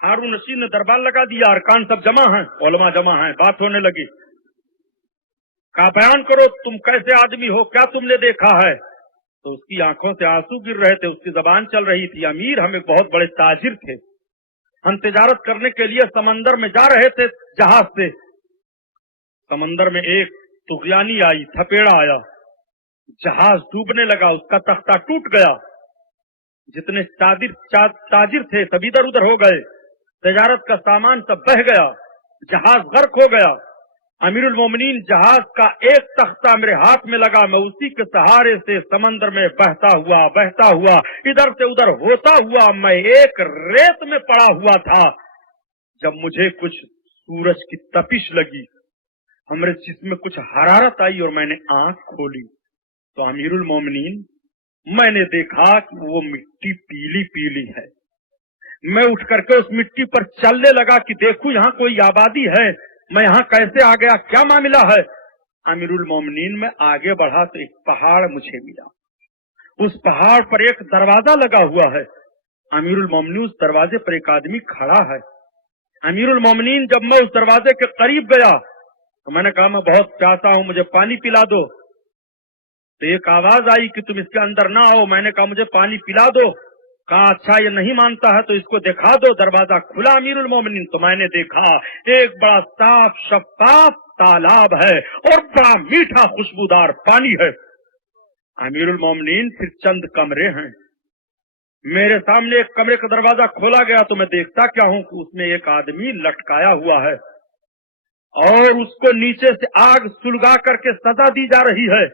हारून रशीद ने दरबार लगा दिया, अरकान सब जमा हैं, उलमा जमा हैं, बात होने लगी। कहा बयान करो, तुम कैसे आदमी हो, क्या तुमने देखा है? तो उसकी आंखों से आंसू गिर रहे थे, उसकी जबान चल रही थी। अमीर, हम एक बहुत बड़े ताजिर थे, हम तिजारत करने के लिए समंदर में जा रहे थे जहाज से। समंदर में एक तुगयानी आई, थपेड़ा आया, जहाज डूबने लगा, उसका तख्ता टूट गया। जितने ताजिर थे सब इधर उधर हो गए, तिजारत का सामान सब बह गया, जहाज गर्क हो गया। अमीरुल मोमिनीन, जहाज का एक तख्ता मेरे हाथ में लगा, मैं उसी के सहारे से समंदर में बहता हुआ इधर से उधर होता हुआ मैं एक रेत में पड़ा हुआ था। जब मुझे कुछ सूरज की तपिश लगी, हमारे जिस्म में कुछ हरारत आई और मैंने आंख खोली तो अमीरुल मोमिनीन, मैंने देखा कि वो मिट्टी पीली पीली है। मैं उठ करके उस मिट्टी पर चलने लगा कि देखूं यहाँ कोई आबादी है, मैं यहाँ कैसे आ गया, क्या मामला है? अमीरुल मोमिनीन, में आगे बढ़ा तो एक पहाड़ मुझे मिला, उस पहाड़ पर एक दरवाजा लगा हुआ है। अमीरुल मोमिनीन, उस दरवाजे पर एक आदमी खड़ा है। अमीरुल मोमिनीन, जब मैं उस दरवाजे के करीब गया तो मैंने कहा मैं बहुत चाहता हूं, मुझे पानी पिला दो। तो एक आवाज आई कि तुम इसके अंदर ना आओ। मैंने कहा मुझे पानी पिला दो। कहा अच्छा ये नहीं मानता है तो इसको दिखा दो। दरवाजा खुला अमीरुल मोमिनीन, तो मैंने देखा एक बड़ा साफ शफाफ तालाब है और बड़ा मीठा खुशबूदार पानी है। अमीरुल मोमिनीन, फिर चंद कमरे हैं। मेरे सामने एक कमरे का दरवाजा खोला गया तो मैं देखता क्या हूं कि उसमें एक आदमी लटकाया हुआ है और उसको नीचे से आग सुलगा करके सजा दी जा रही है।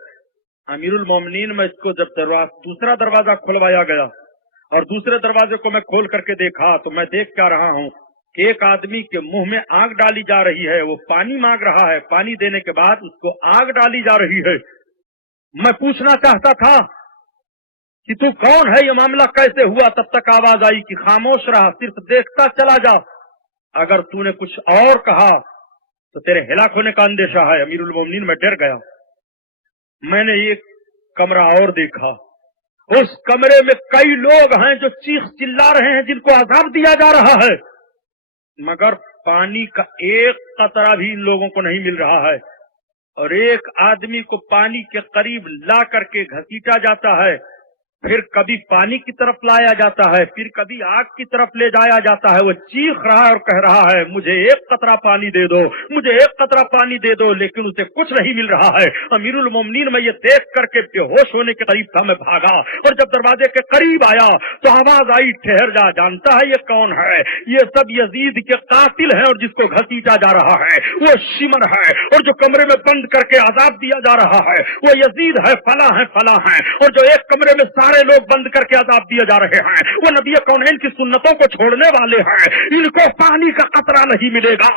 امیر المومنین میں اس کو جب دوسرا دروازہ کھلوایا گیا اور دوسرے دروازے کو میں کھول کر کے دیکھا تو میں دیکھ کیا رہا ہوں کہ ایک آدمی کے منہ میں آگ ڈالی جا رہی ہے، وہ پانی مانگ رہا ہے، پانی دینے کے بعد اس کو آگ ڈالی جا رہی ہے۔ میں پوچھنا چاہتا تھا کہ تو کون ہے، یہ معاملہ کیسے ہوا؟ تب تک آواز آئی کہ خاموش رہا، صرف دیکھتا چلا جا، اگر تو نے کچھ اور کہا تو تیرے ہلاک ہونے کا اندیشہ ہے۔ امیر المومنین میں ڈر گیا۔ میں نے ایک کمرہ اور دیکھا، اس کمرے میں کئی لوگ ہیں جو چیخ چلا رہے ہیں، جن کو عذاب دیا جا رہا ہے، مگر پانی کا ایک قطرہ بھی ان لوگوں کو نہیں مل رہا ہے، اور ایک آدمی کو پانی کے قریب لا کر کے گھسیٹا جاتا ہے، پھر کبھی پانی کی طرف لایا جاتا ہے، پھر کبھی آگ کی طرف لے جایا جاتا ہے۔ وہ چیخ رہا ہے اور کہہ رہا ہے مجھے ایک قطرہ پانی دے دو، مجھے ایک قطرہ پانی دے دو، لیکن اسے کچھ نہیں مل رہا ہے۔ امیر المومنین میں یہ دیکھ کر کے بے ہوش ہونے کے قریب تھا، میں بھاگا اور جب دروازے کے قریب آیا تو آواز آئی ٹھہر جا، جانتا ہے یہ کون ہے؟ یہ سب یزید کے قاتل ہیں، اور جس کو گھسیٹا جا رہا ہے وہ شمر ہے، اور جو کمرے میں بند کر کے عذاب دیا جا رہا ہے وہ یزید ہے، فلاں ہے فلاں ہے، اور جو ایک کمرے میں سارے لوگ بند کر کے عذاب دیے جا رہے ہیں وہ نبی کونین کی سنتوں کو چھوڑنے والے ہیں۔ ان کو پانی کا قطرہ نہیں ملے گا،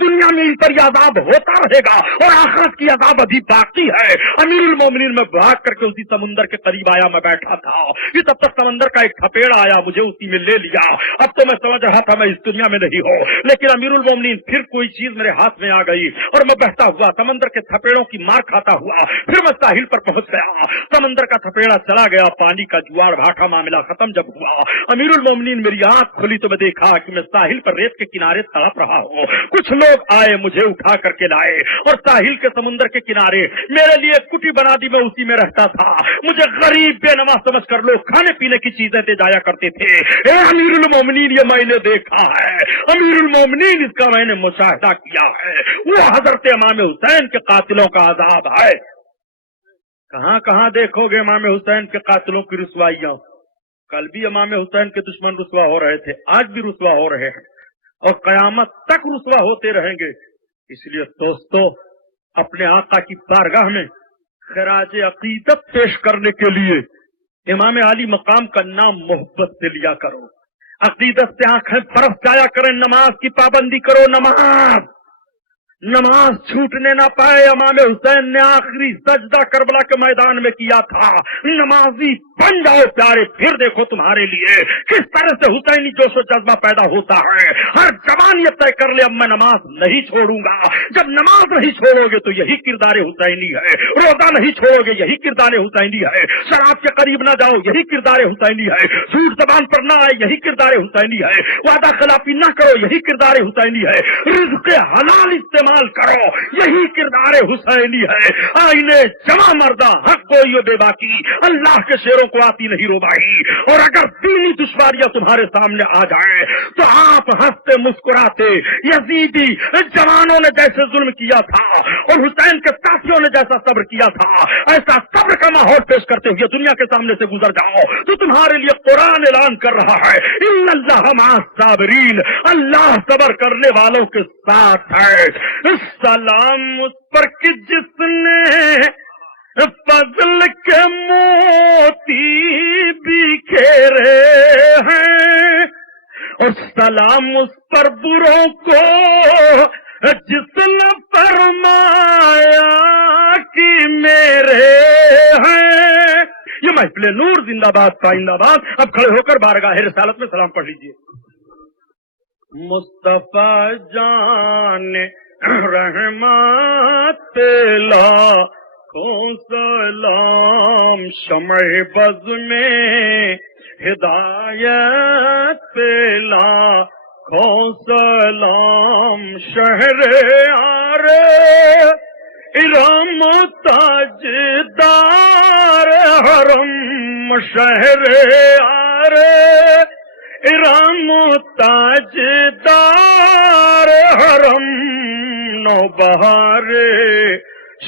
دنیا میں ان پر یہ عذاب ہوتا رہے گا اور آخرت کی عذاب ابھی باقی ہے۔ امیر المومنین میں بھاگ کر کے اسی سمندر کے قریب آیا، میں بیٹھا تھا کہ تب تک سمندر کا ایک تھپیڑ آیا، مجھے اسی میں لے لیا۔ اب تو میں سمجھ رہا تھا میں اس دنیا میں نہیں ہوں، لیکن امیر المومنین پھر کوئی چیز میرے ہاتھ میں آ گئی اور میں بہتا ہوا سمندر کے تھپیڑوں کی مار کھاتا ہوا پھر میں ساحل پر پہنچ گیا۔ سمندر کا تھپیڑا چلا گیا، پانی کا جوار بھاٹا معاملہ ختم جب ہوا، امیر المومنین میری آنکھ کھلی تو میں دیکھا کہ میں ساحل پر ریت کے کنارے تڑپ رہا ہوں۔ کچھ لوگ آئے، مجھے اٹھا کر کے لائے اور ساحل کے سمندر کے کنارے میرے لیے کٹی بنا دی، میں اسی میں رہتا تھا۔ مجھے غریب بے نوا سمجھ کر لوگ کھانے پینے کی چیزیں دے جایا کرتے تھے۔ اے امیر المومنین یہ میں نے دیکھا ہے، امیر المومنین اس کا میں نے مشاہدہ کیا ہے، وہ حضرت امام حسین کے قاتلوں کا عذاب ہے۔ کہاں کہاں دیکھو گے امام حسین کے قاتلوں کی رسوائیاں؟ کل بھی امام حسین کے دشمن رسوا ہو رہے تھے، آج بھی رسوا ہو رہے ہیں اور قیامت تک رسوا ہوتے رہیں گے۔ اس لیے دوستو، اپنے آقا کی بارگاہ میں خراج عقیدت پیش کرنے کے لیے امام علی مقام کا نام محبت سے لیا کرو، عقیدت سے آنکھیں برف جایا کریں، نماز کی پابندی کرو، نماز چھوٹنے نہ پائے۔ امام حسین نے آخری سجدہ کربلا کے میدان میں کیا تھا۔ نمازی بن جاؤ پیارے، پھر دیکھو تمہارے لیے کس طرح سے حسینی جوش و جذبہ پیدا ہوتا ہے۔ ہر جوان یہ طے کر لے اب میں نماز نہیں چھوڑوں گا۔ جب نماز نہیں چھوڑو گے تو یہی کردار حسینی ہے، روزہ نہیں چھوڑو گے یہی کردار حسینی ہے، شراب کے قریب نہ جاؤ یہی کردار حسینی ہے، جھوٹ زبان پر نہ آئے یہی کردار حسینی ہے، وعدہ خلافی نہ کرو یہی کردار حسینی ہے، رزق حلال استعمال کرو یہی کردار حسینی ہے۔ آئینے جمع مردہ حق گوئی و بے باکی، اللہ کے شیروں کو آتی نہیں روبائی۔ اور اگر دینی دشواریاں تمہارے سامنے آ جائیں تو آپ ہنستے مسکراتے، یزیدی جوانوں نے جیسے ظلم کیا تھا اور حسین کے ساتھیوں نے جیسا صبر کیا تھا، ایسا صبر کا ماحول پیش کرتے ہوئے دنیا کے سامنے سے گزر جاؤ تو تمہارے لیے قرآن اعلان کر رہا ہے ان اللہ مع الصابرین، اللہ صبر کرنے والوں کے ساتھ ہے۔ سلام اس پر کہ جس نے فضل کے موتی بکھیرے ہیں، اور سلام اس پر بروں کو جس نے فرمایا کہ میرے ہیں۔ یہ محفل نور زندہ باد پائندہ باد۔ اب کھڑے ہو کر بارگاہ رسالت میں سلام پڑھ لیجیے۔ مصطفیٰ جان رحمت لاکھوں سلام، شمع بز میں ہدایت لاکھوں سلام، شہر آرے ارم تاجدار حرم، شہر آرے ارم تاجدار حرم، نوبہار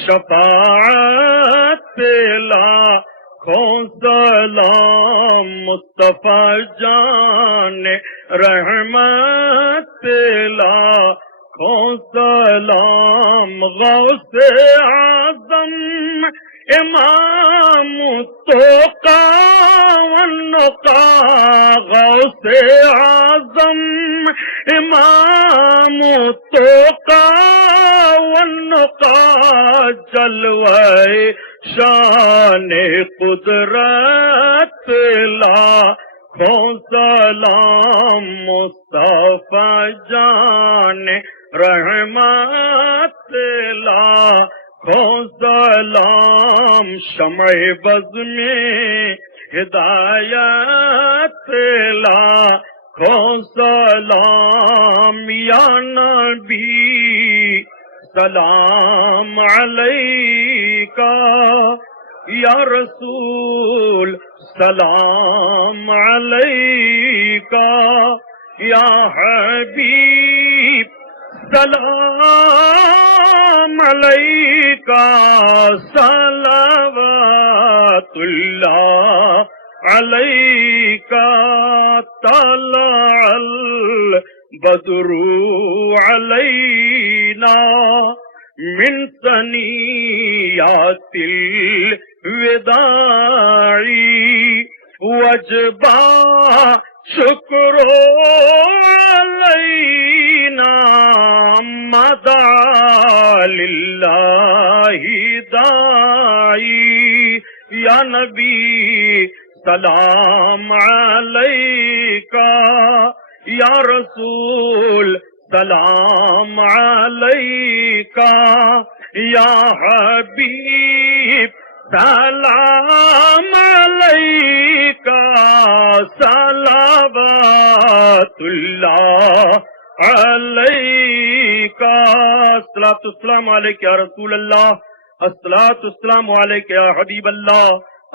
شفاعت لاکھوں سلام، مصطفیٰ جان رحمت لاکھوں سلام، غوث اعظم امام تو کا غوث اعظم، امام تو کا جلوہ شان قدرت لاکھوں سلام مصطفیٰ جان رحمت لاکھوں سلام شمع بز میں ہدایت لاکھوں سلام یا نبی سلام علیکہ یا رسول سلام علیکہ یا حبیب سلام علیکہ صلوات اللہ علیکہ طلع البدر علینا من ثنیات الوداع وجبا شکر علینا مدعا للہ داعی یا نبی سلام علیکہ یا رسول سلام علیکہ یا حبیب سلام علیکہ صلوات اللہ علیکہ الصلاۃ والسلام علیکہ یا رسول اللہ، الصلاۃ والسلام علیکہ یا حبیب اللہ،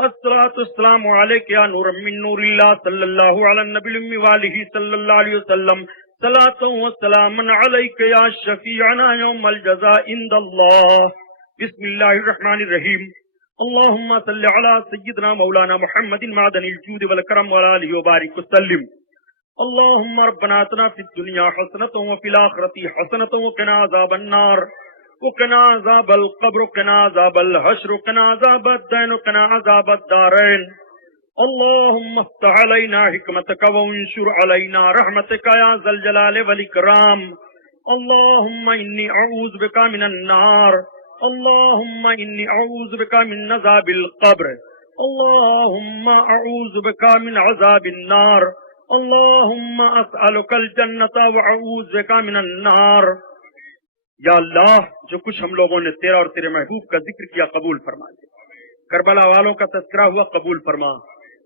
الصلاۃ والسلام علیکہ یا نور من نور اللہ صلی اللہ علی النبی الأمی وآلہ صلی اللہ علیہ وسلم، صلاۃ و سلام علیکہ یا شفیعنا یوم الجزاء عند اللہ۔ بسم اللہ الرحمن الرحیم، اللہم صلی علی سیدنا مولانا محمد معدن الجود والکرم وعلی آلہ وبارک وسلم۔ اللہم ربنا آتنا فی الدنیا حسنۃ وفی الآخرۃ حسنۃ وقنا عذاب النار وقنا عذاب القبر وقنا عذاب الحشر وقنا عذاب الدین وقنا عذاب الدارین۔ اللہم افتح علینا حکمتک وانشر علینا رحمتک یا ذا الجلال والاکرام۔ اللہم انی اعوذ بک من النار، اللہم انی اعوذ بک من عذاب القبر، اللہم اعوذ بک من عذاب النار، اللہم اسألک الجنۃ واعوذ بک من النار۔ یا اللہ، جو کچھ ہم لوگوں نے تیرا اور تیرے محبوب کا ذکر کیا قبول فرما دے، کربلا والوں کا تذکرہ ہوا قبول فرما۔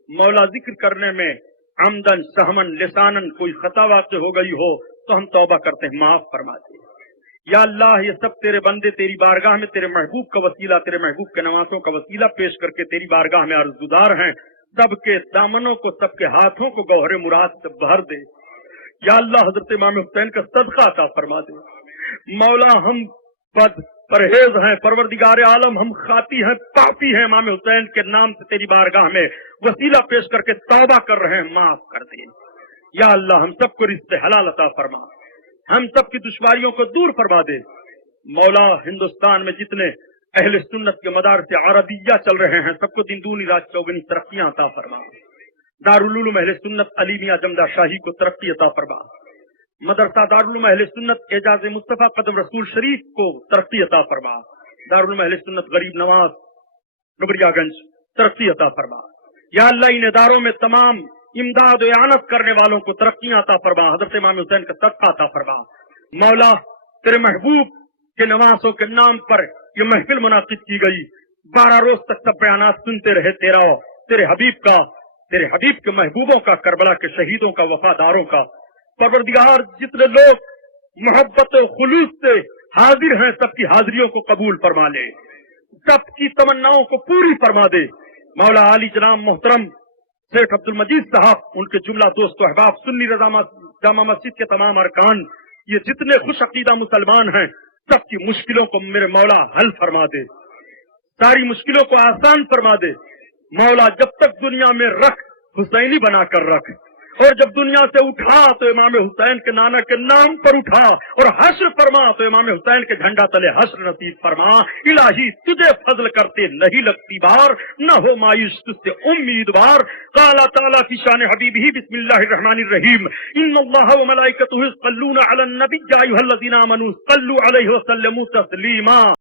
مولا ذکر کرنے میں عمدن سہمن لسانن کوئی خطا واقع ہو گئی ہو تو ہم توبہ کرتے ہیں، معاف فرما دے۔ یا اللہ، یہ سب تیرے بندے تیری بارگاہ میں تیرے محبوب کا وسیلہ، تیرے محبوب کے نوازوں کا وسیلہ پیش کر کے تیری بارگاہ میں عرض گزار ہیں، سب کے دامنوں کو، سب کے ہاتھوں کو گوہر مراد سے بھر دے۔ یا اللہ، حضرت امام حسین کا صدقہ عطا فرما دے۔ مولا، ہم بد پرہیز ہیں، پروردگار عالم ہم خاطی ہیں، پاپی ہیں، امام حسین کے نام سے تیری بارگاہ میں وسیلہ پیش کر کے توبہ کر رہے ہیں، معاف کر دے۔ یا اللہ، ہم سب کو رزق حلال عطا فرما، ہم سب کی دشواریوں کو دور فرما دے۔ مولا، ہندوستان میں جتنے اہل سنت کے مدار سے عربیہ چل رہے ہیں، سب کو دن دونی رات چوگنی ترقیاں عطا فرما۔ دارالعلوم اہل سنت علی میاں جمدہ شاہی کو ترقی عطا فرما۔ مدرسہ دارالعلوم اہل سنت اعجاز مصطفیٰ قدم رسول شریف کو ترقی عطا فرما۔ دارالعلوم اہل سنت غریب نواز ڈبریا گنج ترقی عطا فرما۔ یا اللہ، ان اداروں میں تمام امداد و اعانت کرنے والوں کو ترقیاں عطا فرما، حضرت امام حسین کا صدقہ عطا فرما۔ مولا، تیرے محبوب کے نوازوں کے نام پر یہ محفل منعقد کی گئی، 12 روز تک سب بیانات سنتے رہے تیرا، تیرے حبیب کا، تیرے حبیب کے محبوبوں کا، کربلا کے شہیدوں کا، وفاداروں کا۔ پروردگار، جتنے لوگ محبت و خلوص سے حاضر ہیں، سب کی حاضریوں کو قبول فرما لے، سب کی تمناؤں کو پوری فرما دے۔ مولا، عالی جناب محترم شیخ عبد المجید صاحب، ان کے جملہ دوست و احباب، سنی رضا جامع مسجد کے تمام ارکان، یہ جتنے خوش عقیدہ مسلمان ہیں، سب کی مشکلوں کو میرے مولا حل فرما دے، ساری مشکلوں کو آسان فرما دے۔ مولا، جب تک دنیا میں رکھ، حسینی بنا کر رکھ، اور جب دنیا سے اٹھا تو امام حسین کے نانا کے نام پر اٹھا، اور حشر فرما تو امام حسین کے جھنڈا تلے حشر نصیب فرما۔ الہی تجھے فضل کرتے نہیں لگتی بار، نہ ہو مایوس تجھ سے امیدوار۔ قال تعالیٰ فی شان حبیبہ بسم اللہ الرحمن الرحیم ان اللہ وملائکتہ یصلون علی النبی یا ایھا الذین آمنوا صلوا علیہ وسلموا تسلیما۔